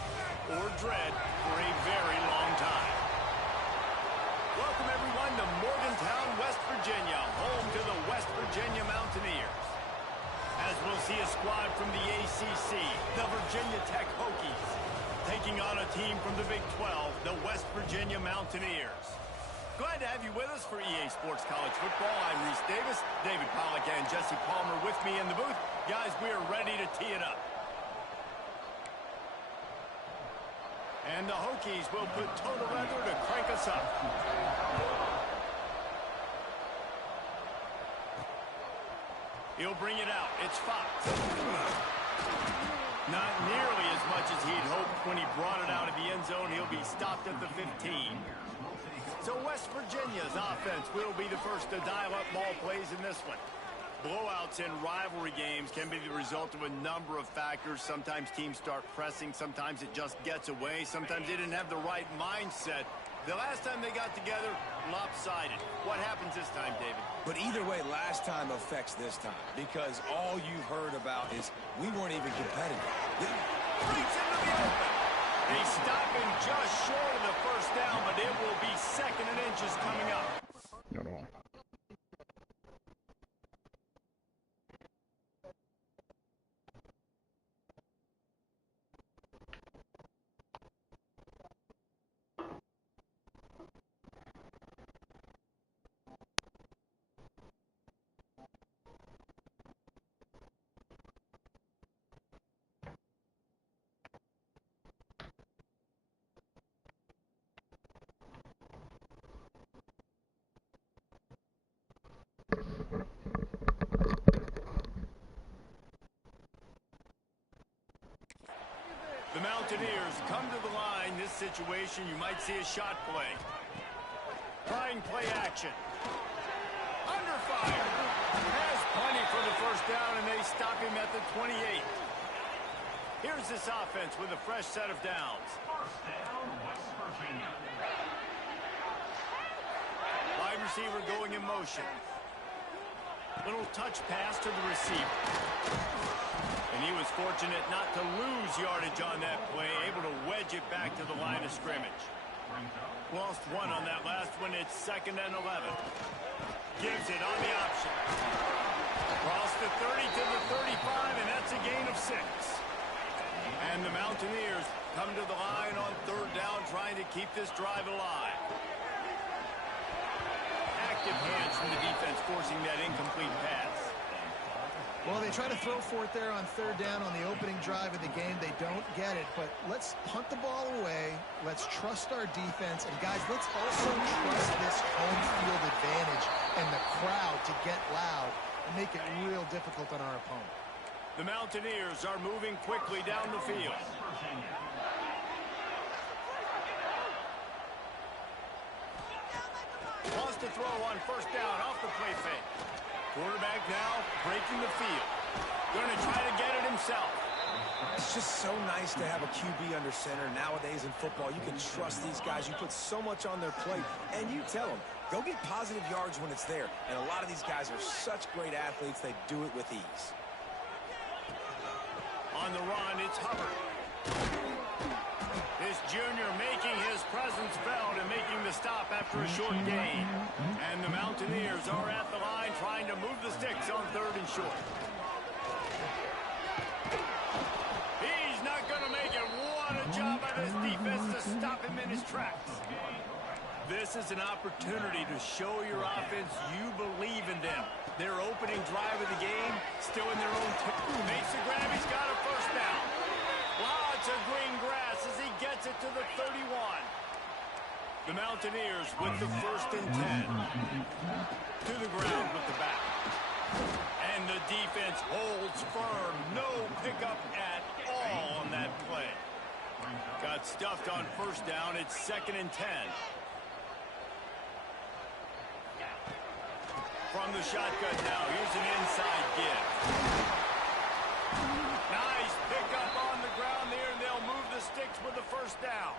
or dread for a very long time. Welcome, everyone, to Morgantown, West Virginia, home to the West Virginia Mountaineers. As we'll see a squad from the ACC, the Virginia Tech Hokies, taking on a team from the Big 12, the West Virginia Mountaineers. Glad to have you with us for EA Sports College Football. I'm Reese Davis, David Pollack and Jesse Palmer with me in the booth. Guys, we are ready to tee it up. And the Hokies will put total leather to crank us up. He'll bring it out. It's Fox. Not nearly as much as he'd hoped when he brought it out of the end zone. He'll be stopped at the 15. So West Virginia's offense will be the first to dial up ball plays in this one. Blowouts in rivalry games can be the result of a number of factors. Sometimes teams start pressing. Sometimes it just gets away. Sometimes they didn't have the right mindset. The last time they got together, lopsided. What happens this time, David? But either way, last time affects this time because all you've heard about is we weren't even competitive. Breaks into the open. They stop him just short of the first down, but it will be second and inches coming up. No. The Mountaineers come to the line. This situation, you might see a shot play. Trying play action. Under fire. Has plenty for the first down, and they stop him at the 28. Here's this offense with a fresh set of downs. Wide receiver going in motion. Little touch pass to the receiver. And he was fortunate not to lose yardage on that play, able to wedge it back to the line of scrimmage. Lost one on that last one. It's 2nd and 11. Gives it on the option. Across the 30 to the 35, and that's a gain of 6. And the Mountaineers come to the line on 3rd down, trying to keep this drive alive. Active hands from the defense, forcing that incomplete pass. Well, they try to throw for it there on 3rd down on the opening drive of the game. They don't get it, but let's punt the ball away. Let's trust our defense. And, guys, let's also trust this home field advantage and the crowd to get loud and make it real difficult on our opponent. The Mountaineers are moving quickly down the field. Wants to throw on 1st down off the play fake. Quarterback now breaking the field. Going to try to get it himself. It's just so nice to have a QB under center. Nowadays in football, you can trust these guys. You put so much on their plate, and you tell them, go get positive yards when it's there. And a lot of these guys are such great athletes, they do it with ease. On the run, it's Hubbard. This junior making his presence felt and making the stop after a short gain. And the Mountaineers are at the line trying to move the sticks on 3rd and short. He's not going to make it. What a job by this defense to stop him in his tracks. This is an opportunity to show your offense you believe in them. Their opening drive of the game, still in their own makes the grab. He's got a first down. Lots of green grass as he gets it to the 31. The Mountaineers with the 1st and 10. To the ground with the back. And the defense holds firm. No pickup at all on that play. Got stuffed on first down. It's 2nd and 10. From the shotgun now. Here's an inside give. Nice pickup on the ground there, and they'll move the sticks with the first down.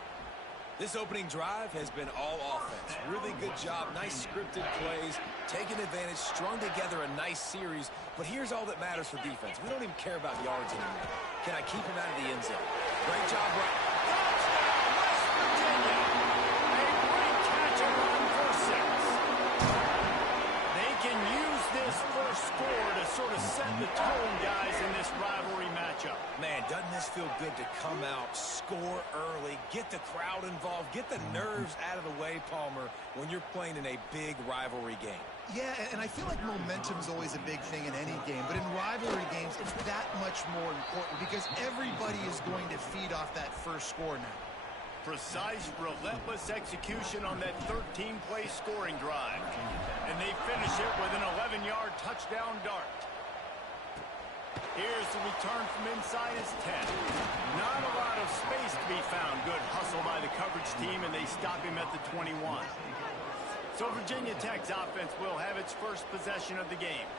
This opening drive has been all offense. Really good job. Nice scripted plays. Taking advantage. Strung together a nice series. But here's all that matters for defense. We don't even care about yards anymore. Can I keep him out of the end zone? Great job, right? Touchdown, West Virginia. A great catch and run for 6. They can use this first score to sort of set the tone, guys, in this rivalry matchup. Man, doesn't this feel good to come out, score early, get the crowd involved, get the nerves out of the way, Palmer, when you're playing in a big rivalry game? Yeah, and I feel like momentum's always a big thing in any game, but in rivalry games, it's that much more important because everybody is going to feed off that first score now. Precise, relentless execution on that 13-play scoring drive. And they finish it with an 11-yard touchdown dart. Here's the return from inside his 10. Not a lot of space to be found. Good hustle by the coverage team, and they stop him at the 21. So Virginia Tech's offense will have its first possession of the game.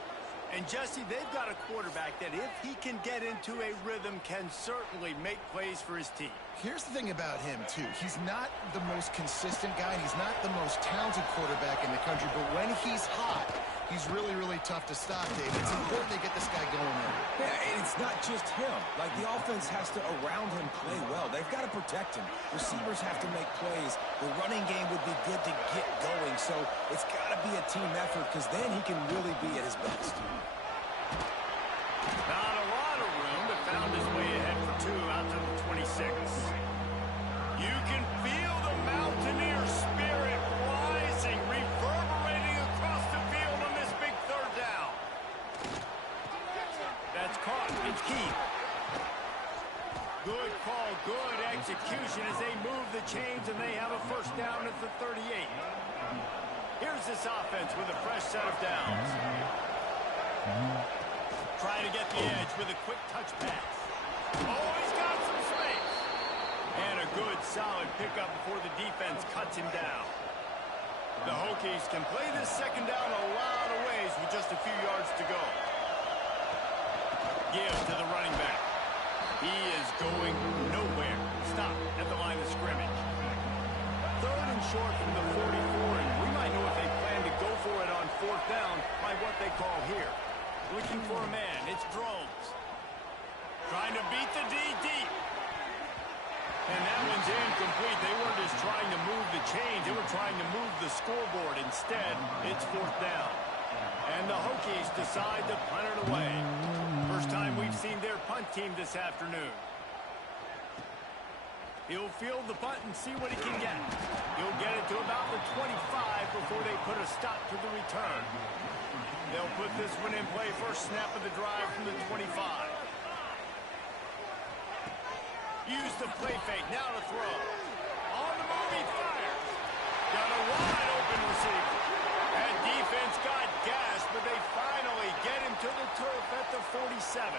And Jesse, they've got a quarterback that if he can get into a rhythm can certainly make plays for his team. Here's the thing about him, too. He's not the most consistent guy, and he's not the most talented quarterback in the country, but when he's hot, he's really, really tough to stop, Dave. It's important to get this guy going there. Yeah, and it's not just him. Like, the offense has to, around him, play well. They've got to protect him. Receivers have to make plays. The running game would be good to get going, so it's got to be a team effort because then he can really be at his best. Not a lot of room, but found his way ahead for 2 out to the 26. You can feel the Mountaineer spirit rising, reverberating across the field on this big 3rd down. That's caught. It's Keith. Good call, good execution as they move the chains, and they have a first down at the 38. Here's this offense with a fresh set of downs. Trying to get the edge with a quick touch pass. Oh, he's got some space. And a good, solid pickup before the defense cuts him down. The Hokies can play this 2nd down a lot of ways with just a few yards to go. Give to the running back. He is going nowhere. Stop at the line of scrimmage. 3rd and short from the 44, and we might know if they plan to go for it on 4th down by what they call here. Looking for a man. It's Drones. Trying to beat the D deep. And that one's incomplete. They weren't just trying to move the chains. They were trying to move the scoreboard. Instead, it's 4th down. And the Hokies decide to punt it away. First time we've seen their punt team this afternoon. He'll field the punt and see what he can get. He'll get it to about the 25 before they put a stop to the return. They'll put this one in play first snap of the drive from the 25. Use the play fake. Now to throw. On the move, he fires. Got a wide open receiver. That defense got gassed, but they finally get him to the turf at the 47.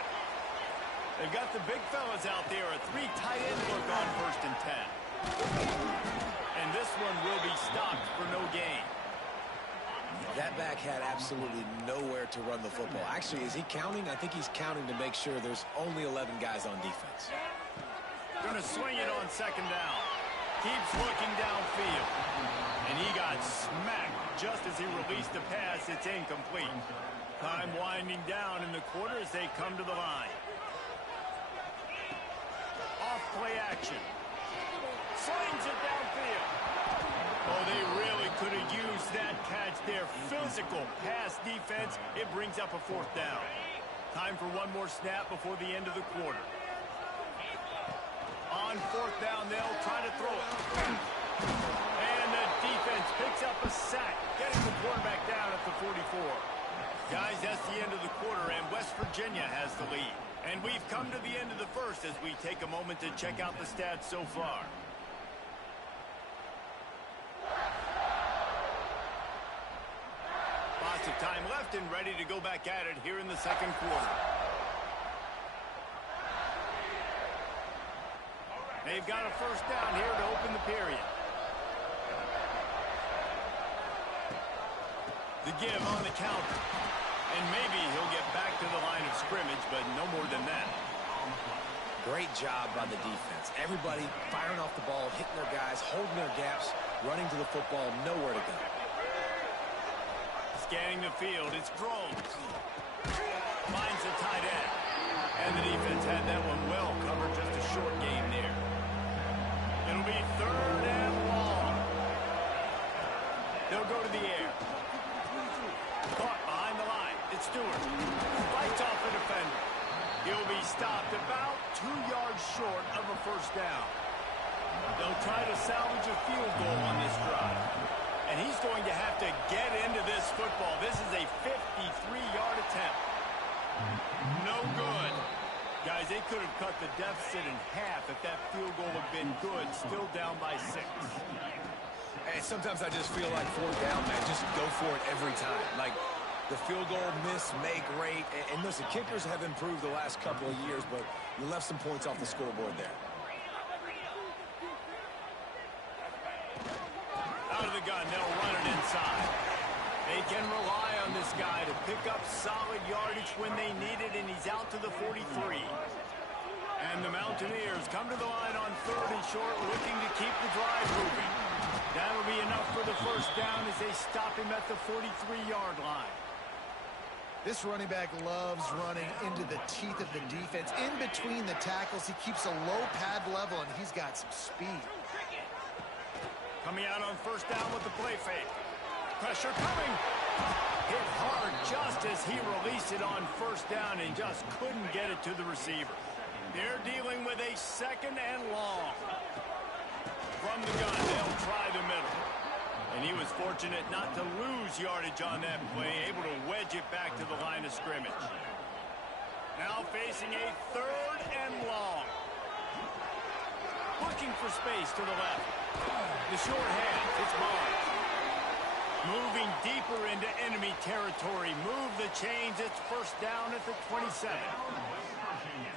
They've got the big fellas out there. A 3 tight end look on 1st and 10. And this one will be stopped for no gain. That back had absolutely nowhere to run the football. Actually, is he counting? I think he's counting to make sure there's only 11 guys on defense. Going to swing it on 2nd down. Keeps looking downfield. And he got smacked just as he released the pass. It's incomplete. Time winding down in the quarter as they come to the line. Off play action. Slings it downfield. Oh, they really could have used that catch there. Physical pass defense. It brings up a 4th down. Time for one more snap before the end of the quarter. On 4th down, they'll try to throw it. And the defense picks up a sack, getting the quarterback down at the 44. Guys, that's the end of the quarter, and West Virginia has the lead. And we've come to the end of the first as we take a moment to check out the stats so far. Lots of time left set and ready to go back at it here in the second quarter. They've got a first down here to open the period. The give on the counter. And maybe he'll get back to the line of scrimmage, but no more than that. Great job by the defense. Everybody firing off the ball, hitting their guys, holding their gaps, running to the football, nowhere to go. Scanning the field, it's Drones. Finds the tight end. And the defense had that one well covered, just a short game there. It'll be third and long. They'll go to the air. Caught behind the line. It's Stewart. Fights off the defender. He'll be stopped about 2 yards short of a first down. They'll try to salvage a field goal on this drive. And he's going to have to get into this football. This is a 53-yard attempt. No good. Guys, they could have cut the deficit in half if that field goal had been good. Still down by 6. Hey, sometimes I just feel like fourth down, man. Just go for it every time. Like, the field goal, miss, make, great. And listen, kickers have improved the last couple of years, but you left some points off the scoreboard there. Out of the gun, they'll run it inside. They can rely on this guy to pick up solid yardage when they need it, and he's out to the 43. And the Mountaineers come to the line on 3rd and short, looking to keep the drive moving. That'll be enough for the first down as they stop him at the 43-yard line. This running back loves running into the teeth of the defense. In between the tackles, he keeps a low pad level, and he's got some speed. Coming out on first down with the play fake. Pressure coming. Hit hard just as he released it on first down and just couldn't get it to the receiver. They're dealing with a second and long. From the gun, they'll try the middle. And he was fortunate not to lose yardage on that play, able to wedge it back to the line of scrimmage. Now facing a 3rd and long. Looking for space to the left. The short hands, it's Barnes. Moving deeper into enemy territory. Move the chains, it's first down at the 27.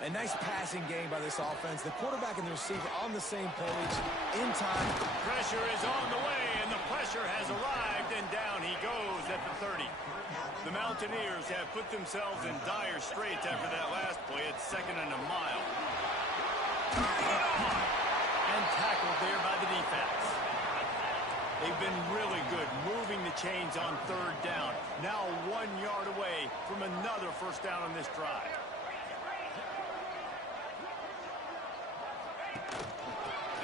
A nice passing game by this offense. The quarterback and the receiver on the same page, in time. Pressure is on the way, and the pressure has arrived, and down he goes at the 30. The Mountaineers have put themselves in dire straits after that last play. It's 2nd and a mile. And tackled there by the defense. They've been really good moving the chains on 3rd down. Now 1 yard away from another first down on this drive.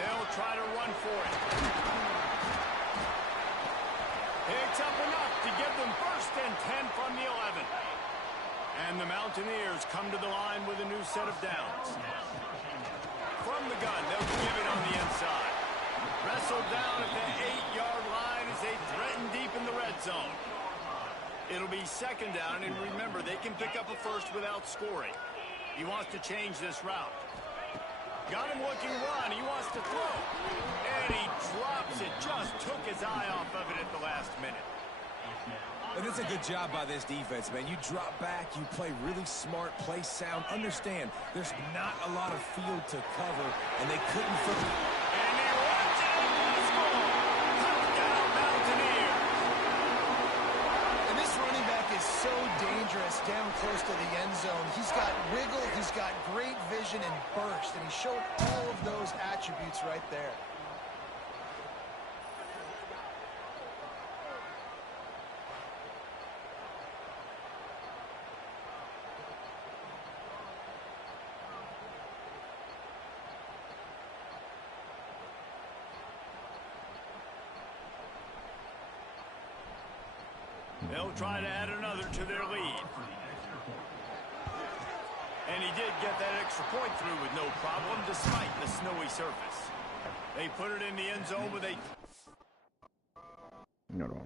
They'll try to run for it. Picks up enough to give them 1st and 10 from the 11. And the Mountaineers come to the line with a new set of downs. From the gun, they'll give it on the inside. Wrestled down at the 8-yard line as they threaten deep in the red zone. It'll be 2nd down, and remember, they can pick up a first without scoring. He wants to change this route. Got him looking run. He wants to throw. And he drops it. Just took his eye off of it at the last minute. And it's a good job by this defense, man. You drop back, you play really smart, play sound. Understand, there's not a lot of field to cover, and they couldn't fit it. And he runs it into the score. Touchdown, Mountaineers. And this running back is so dangerous down close to the end zone. He's got wiggle, he's got great vision and burst, and he showed all of those attributes right there. They'll try to add another to their lead. And he did get that extra point through with no problem despite the snowy surface. They put it in the end zone with a... No.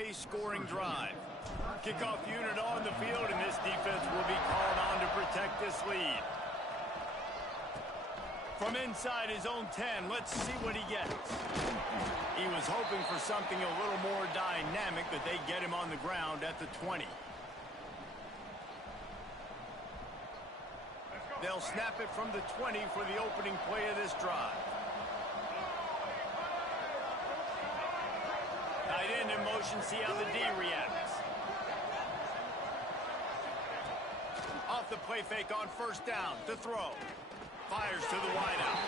three-play scoring drive. Kickoff unit on the field, and this defense will be called on to protect this lead. From inside his own 10, let's see what he gets. He was hoping for something a little more dynamic, but they get him on the ground at the 20. They'll snap it from the 20 for the opening play of this drive. Tight end in motion, see how the D reacts. Off the play fake on first down, to throw. Fires to the wideout.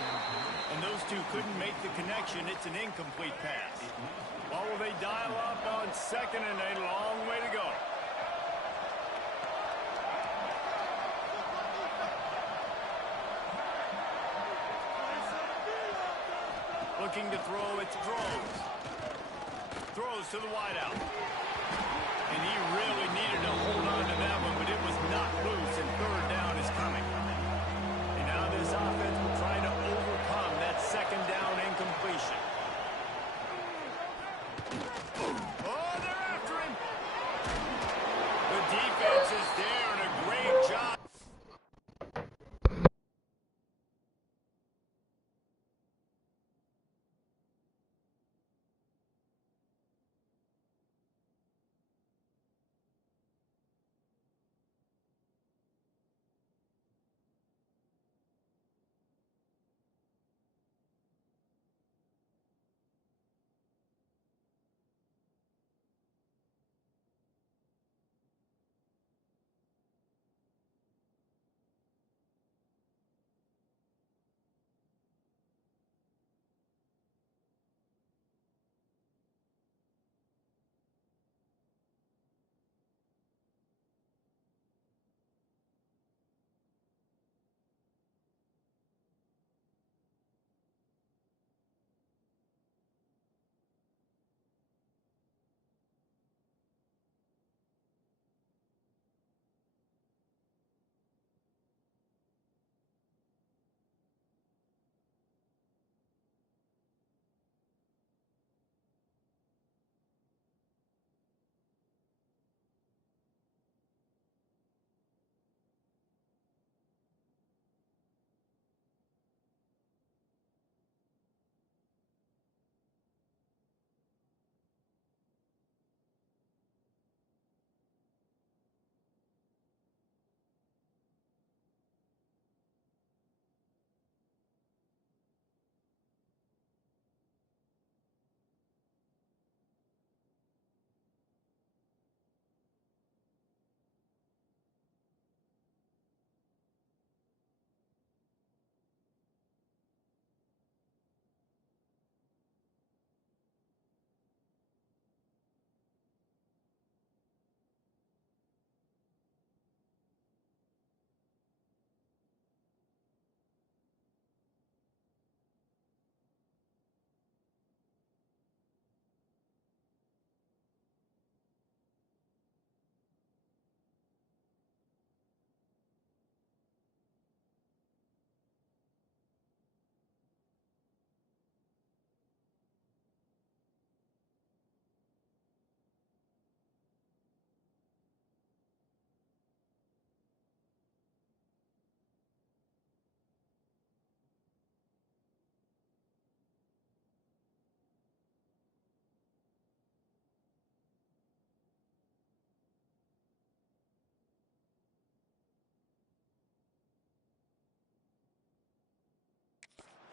And those two couldn't make the connection. It's an incomplete pass. Well, will they dial up on second and a long way to go? Looking to throw, it's throws. Throws to the wideout. And he really needed to hold on to that one, but it was not loose, and third down is coming. And now this offense will try to overcome that second down incompletion. Oh, they're after him. The defense is there, and a great job.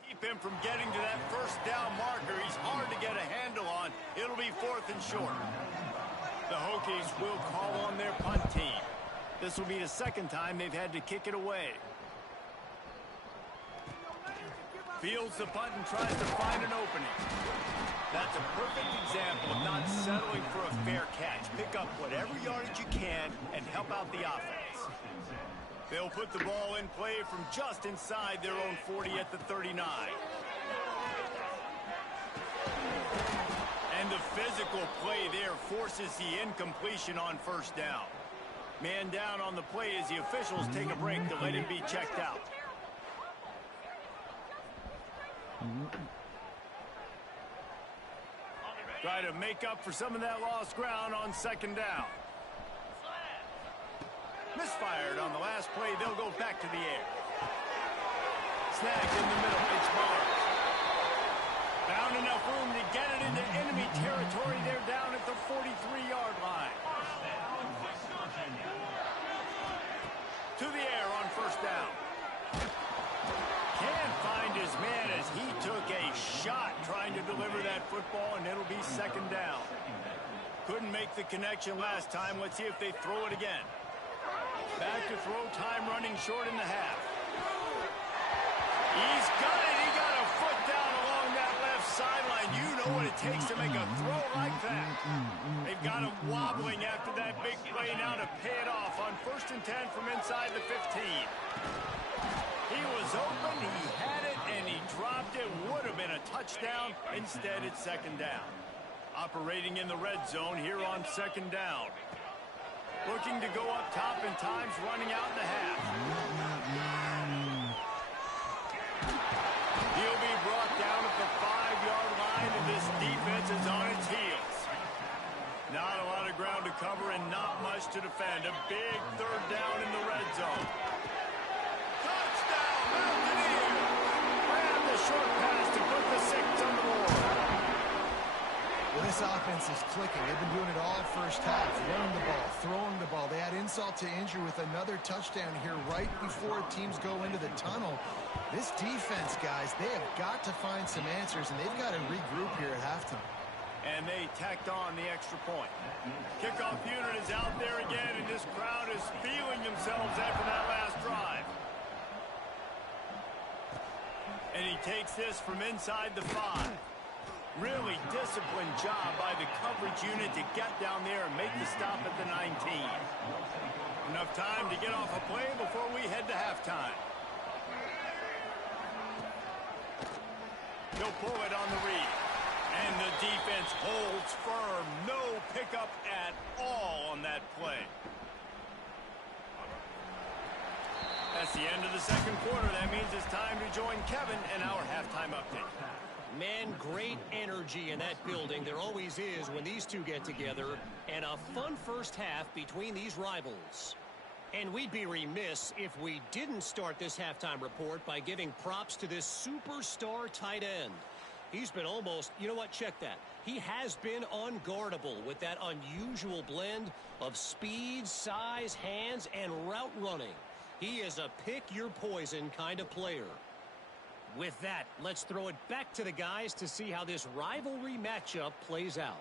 Keep him from getting to that first down marker. He's hard to get a handle on. It'll be 4th and short. The Hokies will call on their punt team. This will be the second time they've had to kick it away. Fields the punt and tries to find an opening. That's a perfect example of not settling for a fair catch. Pick up whatever yardage you can and help out the offense. They'll put the ball in play from just inside their own 40 at the 39. And the physical play there forces the incompletion on first down. Man down on the play as the officials take a break to let him be checked out. Try to make up for some of that lost ground on second down. Misfired on the last play. They'll go back to the air. Snagged in the middle. It's Barnes. Found enough room to get it into enemy territory. They're down at the 43-yard line. To the air on first down. Can't find his man as he took a shot trying to deliver that football, and it'll be second down. Couldn't make the connection last time. Let's see if they throw it again. Back to throw, time running short in the half. He's got it. He got a foot down along that left sideline. You know what it takes to make a throw like that. They've got him wobbling after that big play now to pay it off on 1st and 10 from inside the 15. He was open, he had it, and he dropped it. Would have been a touchdown. Instead, it's second down. Operating in the red zone here on second down. Looking to go up top in times, running out in the half. He'll be brought down at the 5-yard line, and this defense is on its heels. Not a lot of ground to cover and not much to defend. A big third down in the red zone. Touchdown, Mountaineers! Grab the short pass to put the 6 on the board. Well, this offense is clicking. They've been doing it all first half. Running the ball, throwing the ball. They had insult to injury with another touchdown here right before teams go into the tunnel. This defense, guys, they have got to find some answers, and they've got to regroup here at halftime. And they tacked on the extra point. Kickoff unit is out there again, and this crowd is feeling themselves after that last drive. And he takes this from inside the 5. Really disciplined job by the coverage unit to get down there and make the stop at the 19. Enough time to get off a play before we head to halftime. He'll pull it on the read. And the defense holds firm. No pickup at all on that play. That's the end of the second quarter. That means it's time to join Kevin in our halftime update. Man, great energy in that building. There always is when these two get together. And a fun first half between these rivals. And we'd be remiss if we didn't start this halftime report by giving props to this superstar tight end. He's been almost, you know what, check that. He has been unguardable with that unusual blend of speed, size, hands, and route running. He is a pick-your-poison kind of player. With that, let's throw it back to the guys to see how this rivalry matchup plays out.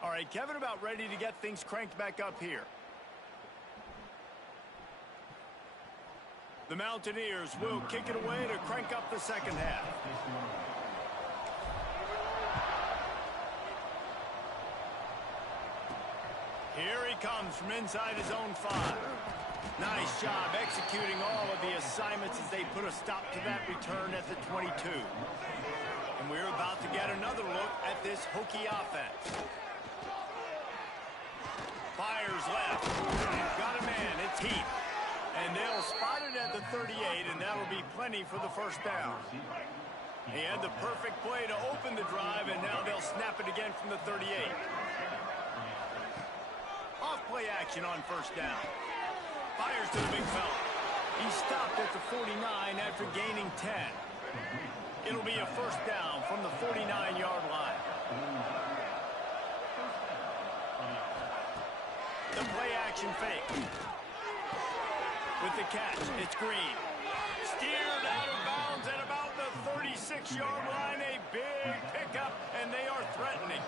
All right, Kevin, about ready to get things cranked back up here. The Mountaineers will kick it away to crank up the second half. Here he comes from inside his own 5. Nice job executing all of the assignments as they put a stop to that return at the 22. And we're about to get another look at this Hokie offense. Fires left. Got a man. It's Heath. And they'll spot it at the 38, and that'll be plenty for the first down. He had the perfect play to open the drive, and now they'll snap it again from the 38. Off-play action on first down. Fires to the big fella. He stopped at the 49 after gaining 10. It'll be a first down from the 49-yard line. The play action fake. With the catch, it's Green. Steered out of bounds at about the 36-yard line. A big pickup, and they are threatening.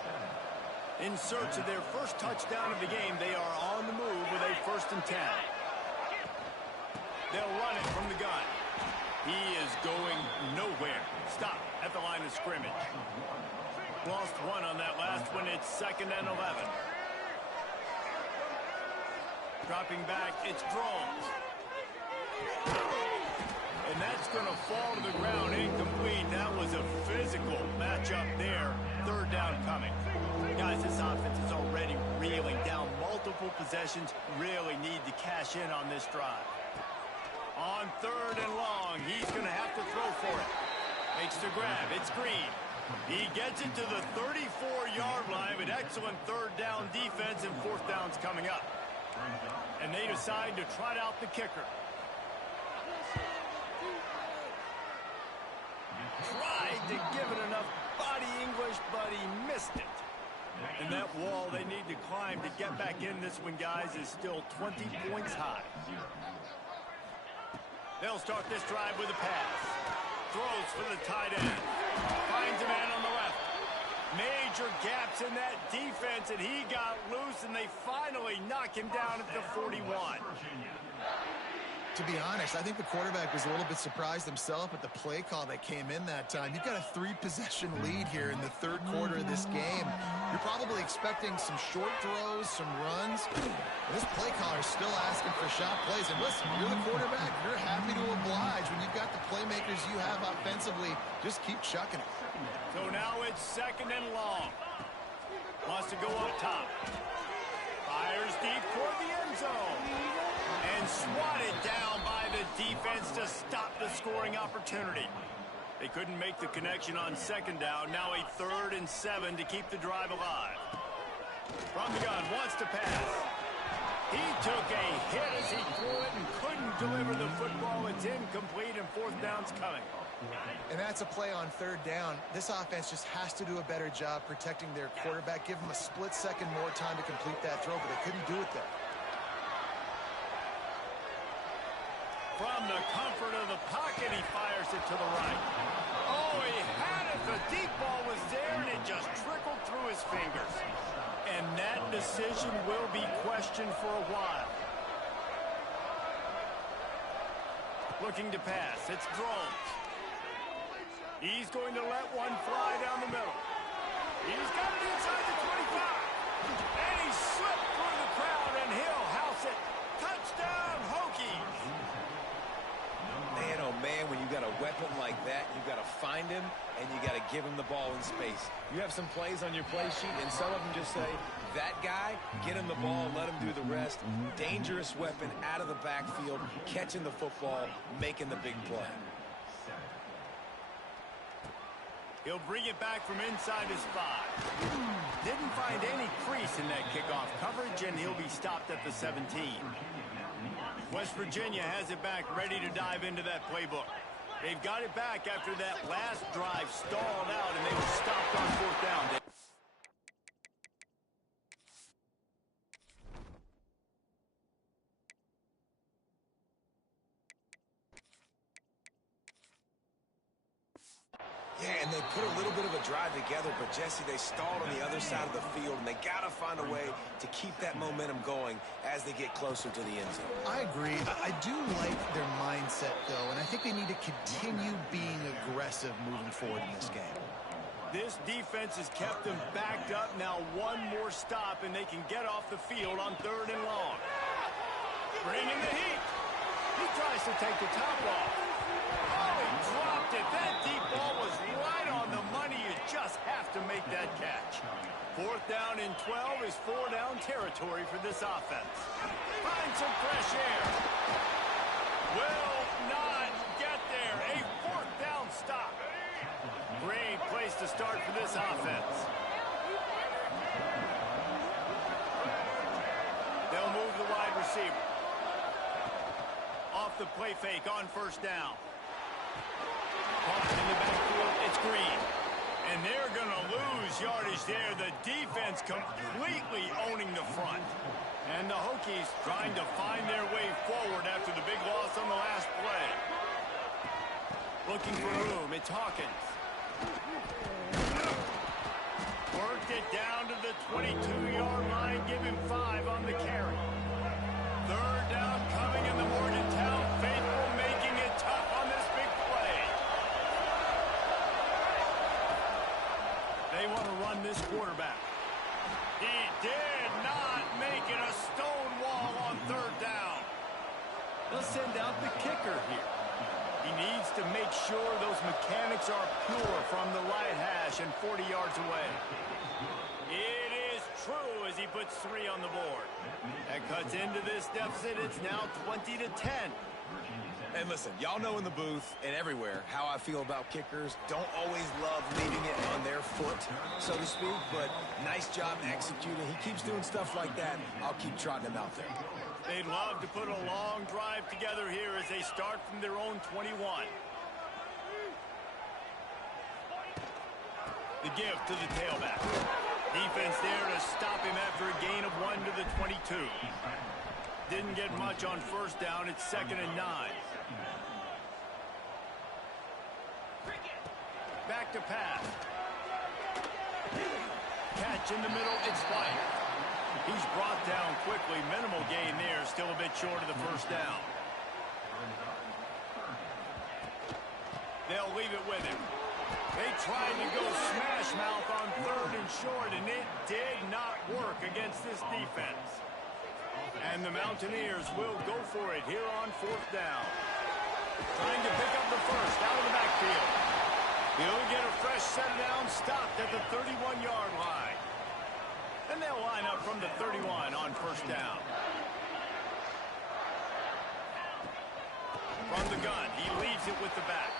In search of their first touchdown of the game, they are on the move with a 1st and 10. They'll run it from the gun. He is going nowhere. Stop at the line of scrimmage. Lost 1 on that last one. It's 2nd and 11. Dropping back, it's Drones. And that's going to fall to the ground incomplete. That was a physical matchup there. 3rd down coming. Guys, this offense is already reeling down multiple possessions. Really need to cash in on this drive. On 3rd and long, he's going to have to throw for it. Makes the grab. It's Green. He gets it to the 34-yard line with excellent third down defense, and fourth down's coming up. And they decide to trot out the kicker. Tried to give it enough body English, but he missed it. And that wall they need to climb to get back in this one, guys, is still 20 points high. They'll start this drive with a pass. Throws for the tight end. Finds a man on the left. Major gaps in that defense, and he got loose, and they finally knock him down at the 41. To be honest, I think the quarterback was a little bit surprised himself at the play call that came in that time. You've got a 3-possession lead here in the third quarter of this game. You're probably expecting some short throws, some runs. This play caller is still asking for shot plays. And listen, you're the quarterback. You're happy to oblige when you've got the playmakers you have offensively. Just keep chucking it. So now it's second and long. Wants to go up top. Fires deep toward the end zone. And swatted down by the defense to stop the scoring opportunity. They couldn't make the connection on second down. Now a 3rd and 7 to keep the drive alive. From the gun, wants to pass. He took a hit as he threw it and couldn't deliver the football. It's incomplete, and fourth down's coming. And that's a play on third down. This offense just has to do a better job protecting their quarterback. Give them a split second more time to complete that throw, but they couldn't do it there. From the comfort of the pocket, he fires it to the right. Oh, he had it. The deep ball was there, and it just trickled through his fingers. And that decision will be questioned for a while. Looking to pass. It's Drones. He's going to let one fly down the middle. He's got it inside the 25. And he slipped through the crowd, and he'll house it. Touchdown, Hokies. Man, oh man, when you got a weapon like that, you got to find him, and you got to give him the ball in space. You have some plays on your play sheet, and some of them just say, that guy, get him the ball, let him do the rest. Dangerous weapon out of the backfield, catching the football, making the big play. He'll bring it back from inside his 5. Didn't find any crease in that kickoff coverage, and he'll be stopped at the 17. West Virginia has it back, ready to dive into that playbook. They've got it back after that last drive stalled out, and they were stopped on fourth down. Yeah, and they put a little bit of a drive together, but Jesse, they stalled on the other side of the field, and they got to find a way to keep that momentum going as they get closer to the end zone. I agree. I do like their mindset, though, and I think they need to continue being aggressive moving forward in this game. This defense has kept them backed up. Now one more stop, and they can get off the field on 3rd and long. Bringing the heat. He tries to take the top off. Oh, he dropped it. That deep ball was right on the money. You just have to make that catch. 4th down and 12 is 4-down territory for this offense. Find some fresh air. Will not get there. A 4th down stop. Great place to start for this offense. They'll move the wide receiver. Off the play fake on 1st down. Caught in the backfield, it's Green. And they're going to lose yardage there. The defense completely owning the front. And the Hokies trying to find their way forward after the big loss on the last play. Looking for room, it's Hawkins. Worked it down to the 22-yard line, give him 5 on the carry. 3rd down coming in the Morgantown faithful, making it tough on this big play. They want to run this quarterback. He did not make it, a stone wall on 3rd down. They'll send out the kicker here. He needs to make sure those mechanics are pure from the right hash and 40 yards away. It is true as he puts 3 on the board. That cuts into this deficit. It's now 20-10. And listen, y'all know in the booth and everywhere how I feel about kickers. Don't always love leaving it on their foot, so to speak, but nice job executing. He keeps doing stuff like that. I'll keep trotting him out there. They'd love to put a long drive together here as they start from their own 21. The give to the tailback. Defense there to stop him after a gain of 1 to the 22. Didn't get much on first down. It's 2nd and 9. Back to pass. Catch in the middle. It's White. He's brought down quickly. Minimal gain there. Still a bit short of the first down. They'll leave it with him. They tried to go smash mouth on 3rd and short, and it did not work against this defense. And the Mountaineers will go for it here on 4th down. Trying to pick up the first out of the backfield. He'll get a fresh set down, stopped at the 31-yard line. And they'll line up from the 31 on first down. From the gun, he leaves it with the back.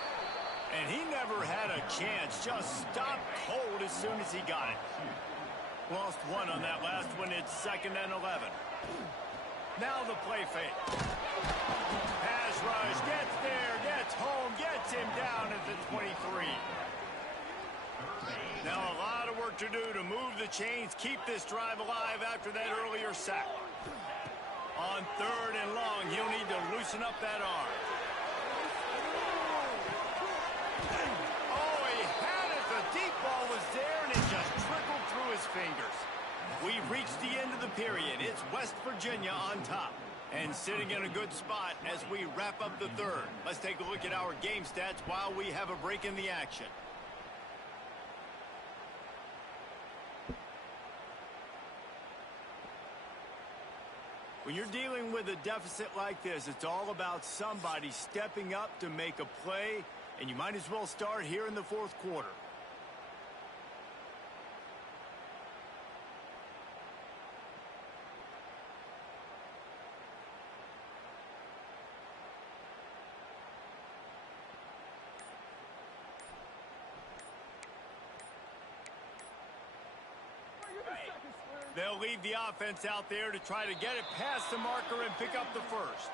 And he never had a chance, just stopped cold as soon as he got it. Lost 1 on that last one. It's 2nd and 11. Now the play fake. Pass rush, gets there, gets home, gets him down at the 23. Now a lot of work to do to move the chains, keep this drive alive after that earlier sack. On 3rd and long, he'll need to loosen up that arm. Oh, he had it. The deep ball was there, and it just trickled through his fingers. We've reached the end of the period. It's West Virginia on top and sitting in a good spot as we wrap up the 3rd. Let's take a look at our game stats while we have a break in the action. When you're dealing with a deficit like this, it's all about somebody stepping up to make a play, and you might as well start here in the 4th quarter. They'll leave the offense out there to try to get it past the marker and pick up the first.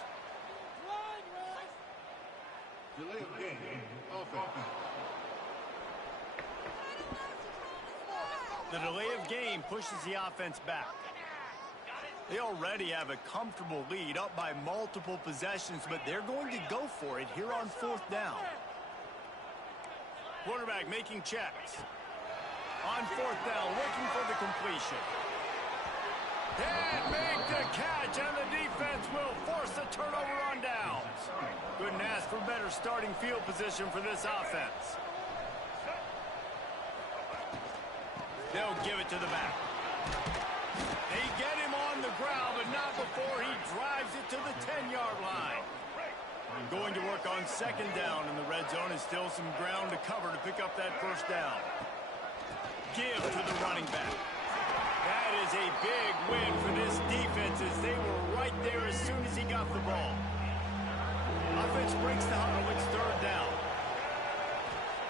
Delay of game, offense. The delay of game pushes the offense back. They already have a comfortable lead, up by multiple possessions, but they're going to go for it here on 4th down. Quarterback making checks. On 4th down, looking for the completion. And make the catch, and the defense will force a turnover on downs. Couldn't ask for better starting field position for this offense. They'll give it to the back. They get him on the ground, but not before he drives it to the 10-yard line. Going to work on 2nd down in the red zone, is still some ground to cover to pick up that first down. Give to the running back. That is a big win for this defense as they were right there as soon as he got the ball. Offense breaks the huddle. It's 3rd down.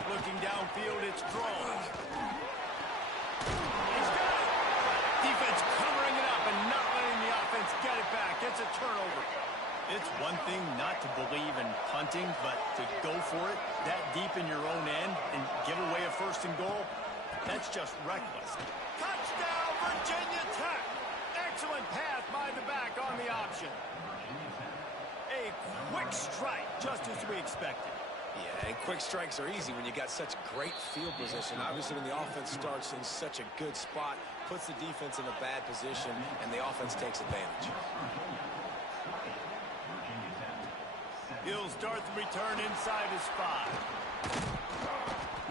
Looking downfield, it's Strong. He's got it. Defense covering it up and not letting the offense get it back. It's a turnover. It's one thing not to believe in punting, but to go for it that deep in your own end and give away a 1st and goal, that's just reckless. Touchdown, Virginia Tech. Excellent pass by the back on the option. A quick strike, just as we expected. Yeah, and quick strikes are easy when you got such great field position. Obviously, when the offense starts in such a good spot, puts the defense in a bad position, and the offense takes advantage. He'll start the return inside his 5.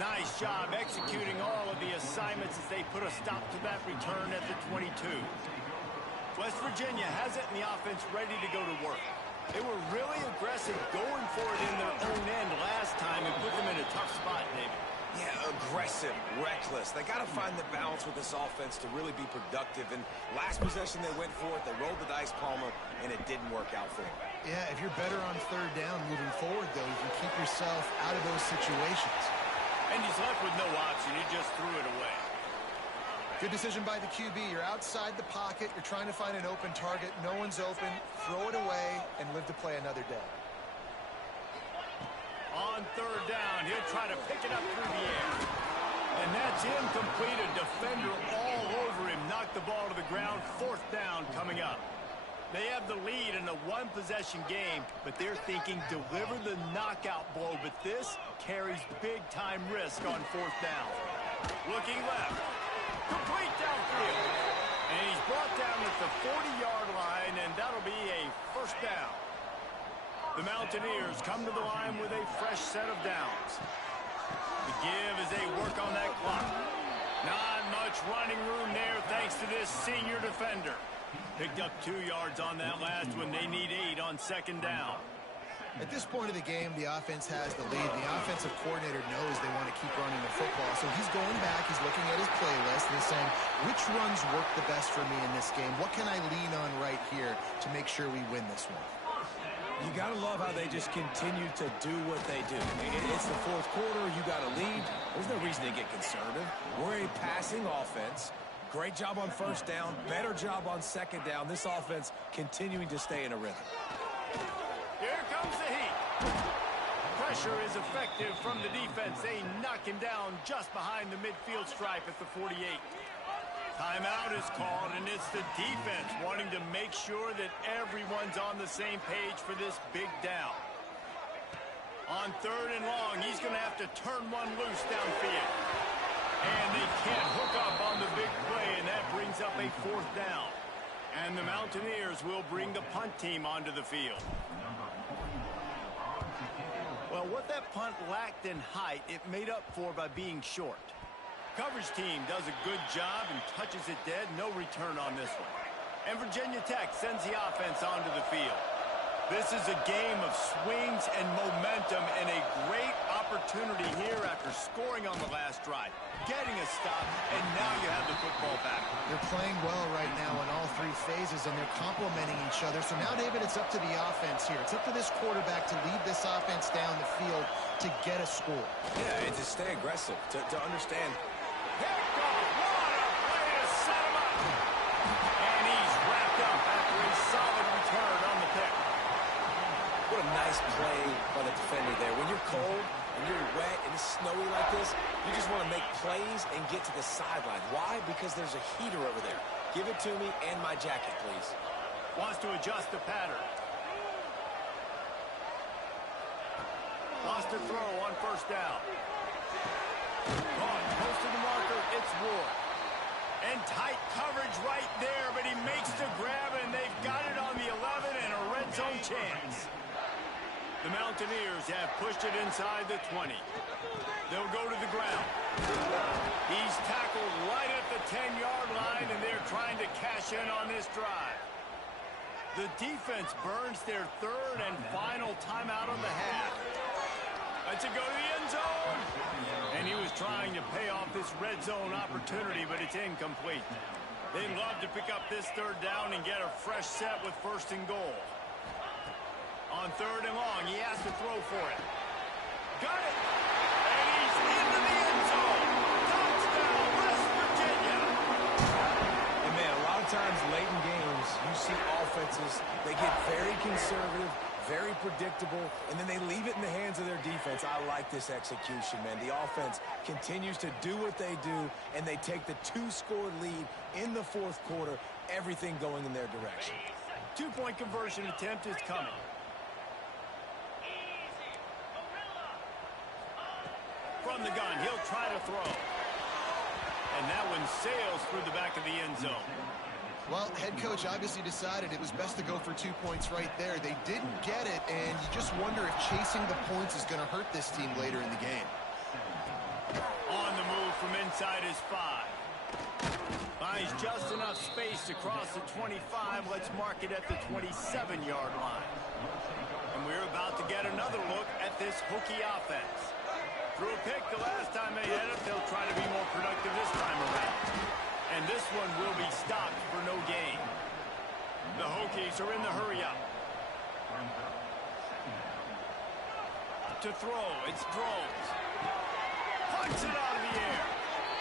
Nice job executing all of the assignments as they put a stop to that return at the 22. West Virginia has it in the offense ready to go to work. They were really aggressive going for it in their own end last time and put them in a tough spot, David. Yeah, aggressive, reckless. They got to find the balance with this offense to really be productive. And last possession they went for it, they rolled the dice, Palmer, and it didn't work out for them. Yeah, if you're better on third down moving forward, though, you can keep yourself out of those situations. And he's left with no option. He just threw it away. Good decision by the QB. You're outside the pocket. You're trying to find an open target. No one's open. Throw it away and live to play another day. On third down, he'll try to pick it up through the air. And that's incomplete. A defender all over him. Knocked the ball to the ground. Fourth down coming up. They have the lead in a one-possession game, but they're thinking deliver the knockout blow. But this carries big-time risk on fourth down. Looking left. Complete downfield. And he's brought down at the 40-yard line, and that'll be a first down. The Mountaineers come to the line with a fresh set of downs. The give as they work on that clock. Not much running room there thanks to this senior defender. Picked up 2 yards on that last one. They need 8 on second down. At this point of the game, the offense has the lead. The offensive coordinator knows they want to keep running the football. So he's going back, he's looking at his playlist, and he's saying, which runs work the best for me in this game? What can I lean on right here to make sure we win this one? You got to love how they just continue to do what they do. It's the fourth quarter. You got a lead. There's no reason to get conservative. We're a passing offense. Great job on first down. Better job on second down. This offense continuing to stay in a rhythm. Here comes the heat. Pressure is effective from the defense. They knock him down just behind the midfield stripe at the 48. Timeout is called, and it's the defense wanting to make sure that everyone's on the same page for this big down. On third and long, he's going to have to turn one loose downfield. And they can't hook up on the big play, and that brings up a fourth down. And the Mountaineers will bring the punt team onto the field. Well, what that punt lacked in height, it made up for by being short. Coverage team does a good job and touches it dead. No return on this one. And Virginia Tech sends the offense onto the field. This is a game of swings and momentum and a great opportunity here after scoring on the last drive, getting a stop, and now you have the football back. They're playing well right now in all 3 phases, and they're complementing each other. So now, David, it's up to the offense here. It's up to this quarterback to lead this offense down the field to get a score. Yeah, and to stay aggressive, to understand. Pick off, what a play to set him up. And he's wrapped up after a solid return on the pick. What a nice play by the defender there. When you're cold and you're wet and it's snowy like this, you just want to make plays and get to the sideline. Why? Because there's a heater over there. Give it to me and my jacket, please. Wants to adjust the pattern. Lost a throw on first down. Caught close to the marker. It's Ward. And tight coverage right there, but he makes the grab, and they've got it on the 11 and a red zone chance. The Mountaineers have pushed it inside the 20. They'll go to the ground. He's tackled right at the 10-yard line, and they're trying to cash in on this drive. The defense burns their third and final timeout of the half. Let's it go to the end zone. And he was trying to pay off this red zone opportunity, but it's incomplete. They'd love to pick up this third down and get a fresh set with first and goal. On third and long, he has to throw for it. Got it! And he's into the end zone! Touchdown, West Virginia! And man, a lot of times late in games, you see offenses, they get very conservative, very predictable, and then they leave it in the hands of their defense. I like this execution, man. The offense continues to do what they do, and they take the 2-score lead in the fourth quarter, everything going in their direction. 2-point conversion attempt is coming. From the gun, he'll try to throw. And that one sails through the back of the end zone. Well, head coach obviously decided it was best to go for 2 points right there. They didn't get it, and you just wonder if chasing the points is going to hurt this team later in the game. On the move from inside his 5. Finds just enough space to cross the 25. Let's mark it at the 27-yard line. And we're about to get another look at this Hokie offense. Threw a pick the last time they had it. They'll try to be more productive this time around. And this one will be stopped for no gain. The Hokies are in the hurry-up. To throw, it's Drones. Punts it out of the air.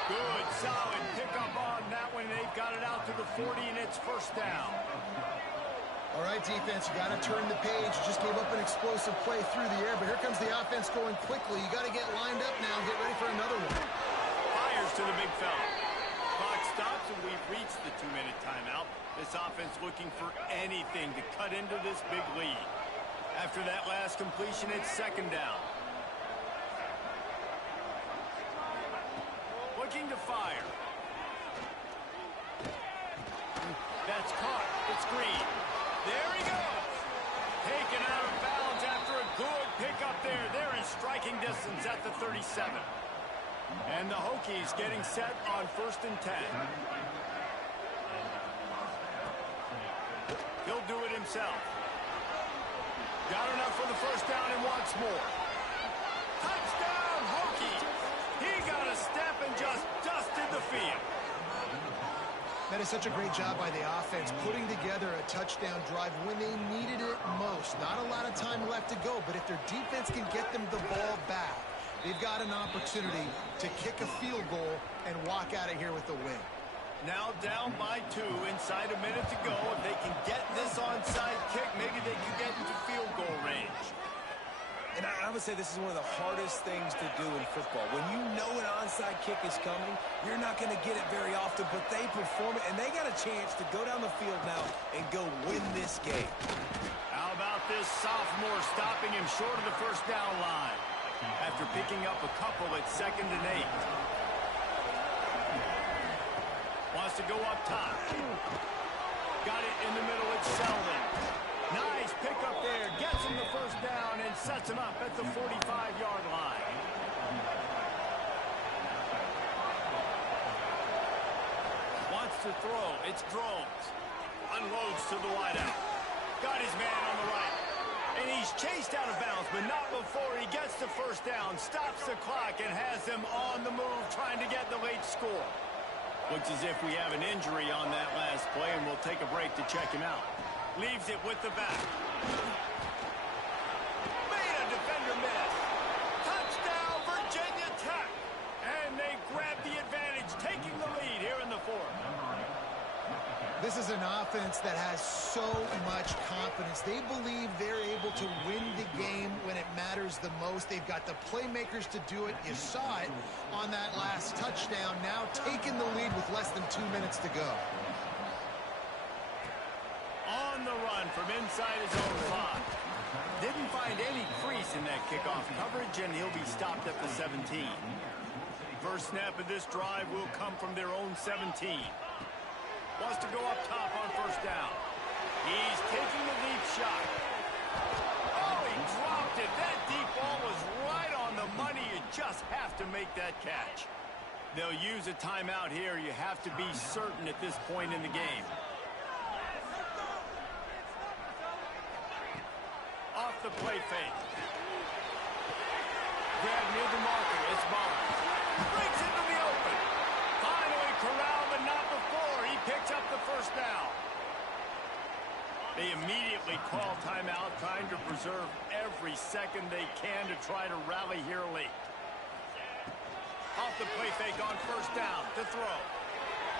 Good, solid pickup on that one. They've got it out to the 40, and it's first down. All right, defense, you got to turn the page. You just gave up an explosive play through the air, but here comes the offense going quickly. You got to get lined up now and get ready for another one. Fires to the big fella. Clock stops, and we've reached the 2-minute timeout. This offense looking for anything to cut into this big lead. After that last completion, it's second down. Looking to fire. That's caught. It's Green. There he goes. Taken out of bounds after a good pickup there. They're in striking distance at the 37. And the Hokies getting set on 1st and 10. He'll do it himself. Got enough for the first down and wants more. Touchdown, Hokies! He got a step and just dusted the field. That is such a great job by the offense, putting together a touchdown drive when they needed it most. Not a lot of time left to go, but if their defense can get them the ball back, they've got an opportunity to kick a field goal and walk out of here with a win. Now down by 2, inside a minute to go. If they can get this onside kick, maybe they can get into field goal range. And I would say this is one of the hardest things to do in football. When you know an onside kick is coming, you're not going to get it very often, but they perform it, and they got a chance to go down the field now and go win this game. How about this sophomore stopping him short of the first down line after picking up a couple at 2nd and 8. Wants to go up top. Got it in the middle. It's Selden. Nice pickup there. Gets him the first down and sets him up at the 45-yard line. Wants to throw. It's Drones. Unloads to the wideout. Got his man on the right. And he's chased out of bounds, but not before he gets the first down. Stops the clock and has them on the move trying to get the late score. Looks as if we have an injury on that last play, and we'll take a break to check him out. Leaves it with the back. Made a defender miss. Touchdown, Virginia Tech. And they grab the advantage, taking the lead here in the 4th. This is an offense that has so much confidence. They believe they're able to win the game when it matters the most. They've got the playmakers to do it. You saw it on that last touchdown. Now taking the lead with less than 2 minutes to go. On the run from inside his own 5. Didn't find any crease in that kickoff coverage, and he'll be stopped at the 17. First snap of this drive will come from their own 17. Wants to go up top on first down. He's taking the lead shot. Oh, he dropped it. That deep ball was right on the money. You just have to make that catch. They'll use a timeout here. You have to be certain at this point in the game. Off the play fake. Grab near the marker. It's Barnes. Breaks into the open. Finally corralled, but not before. He picks up the first down. They immediately call timeout, trying to preserve every second they can to try to rally here late. Off the play fake on first down to throw.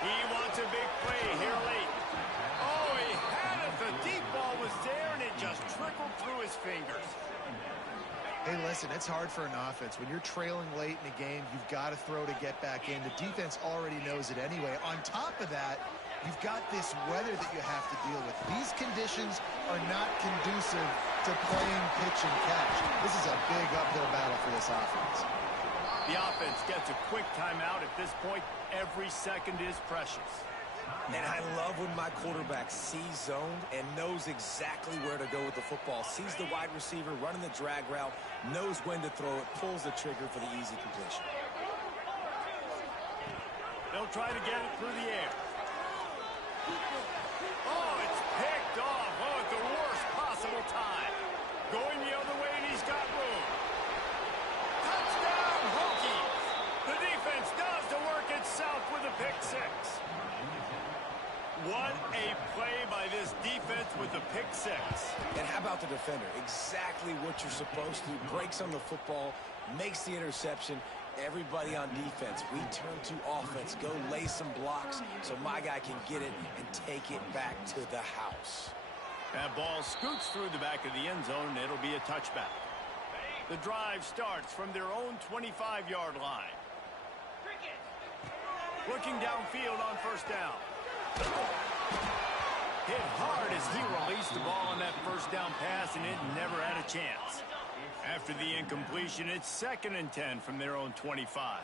He wants a big play here late. Oh, he had it. The deep ball was there, and it just trickled through his fingers. Hey, listen, it's hard for an offense. When you're trailing late in the game, you've got to throw to get back in. The defense already knows it anyway. On top of that, you've got this weather that you have to deal with. These conditions are not conducive to playing pitch and catch. This is a big uphill battle for this offense. The offense gets a quick timeout. At this point, every second is precious. And I love when my quarterback sees zoned and knows exactly where to go with the football. Sees the wide receiver running the drag route, knows when to throw it, pulls the trigger for the easy completion. They'll try to get it through the air. Oh, it's picked off. Oh, at the worst possible time. Going the other way, and he's got room. Touchdown, Hokies! The defense does the work itself with a pick six. What a play by this defense with the pick six. And how about the defender. Exactly what you're supposed to. Breaks on the football, makes the interception. Everybody on defense, we turn to offense. Go lay some blocks so my guy can get it and take it back to the house. That ball scoots through the back of the end zone, and it'll be a touchback. The drive starts from their own 25-yard line. Looking downfield on first down. Hit hard as he released the ball on that first down pass, and it never had a chance. After the incompletion, it's 2nd and 10 from their own 25.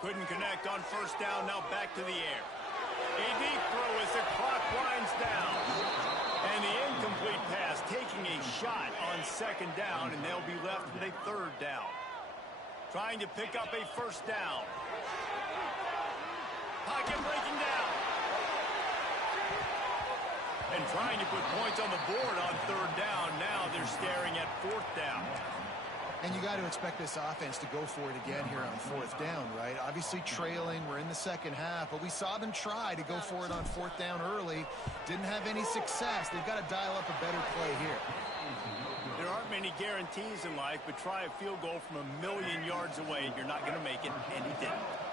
Couldn't connect on first down, now back to the air. A deep throw as the clock winds down. And the incomplete pass taking a shot on 2nd down, and they'll be left with a 3rd down. Trying to pick up a first down. Pocket breaking down. And trying to put points on the board on 3rd down. Now they're staring at 4th down. And you got to expect this offense to go for it again here on 4th down, right? Obviously trailing, we're in the second half, but we saw them try to go for it on 4th down early. Didn't have any success. They've got to dial up a better play here. There aren't many guarantees in life, but try a field goal from 1,000,000 yards away. You're not going to make it, and he didn't.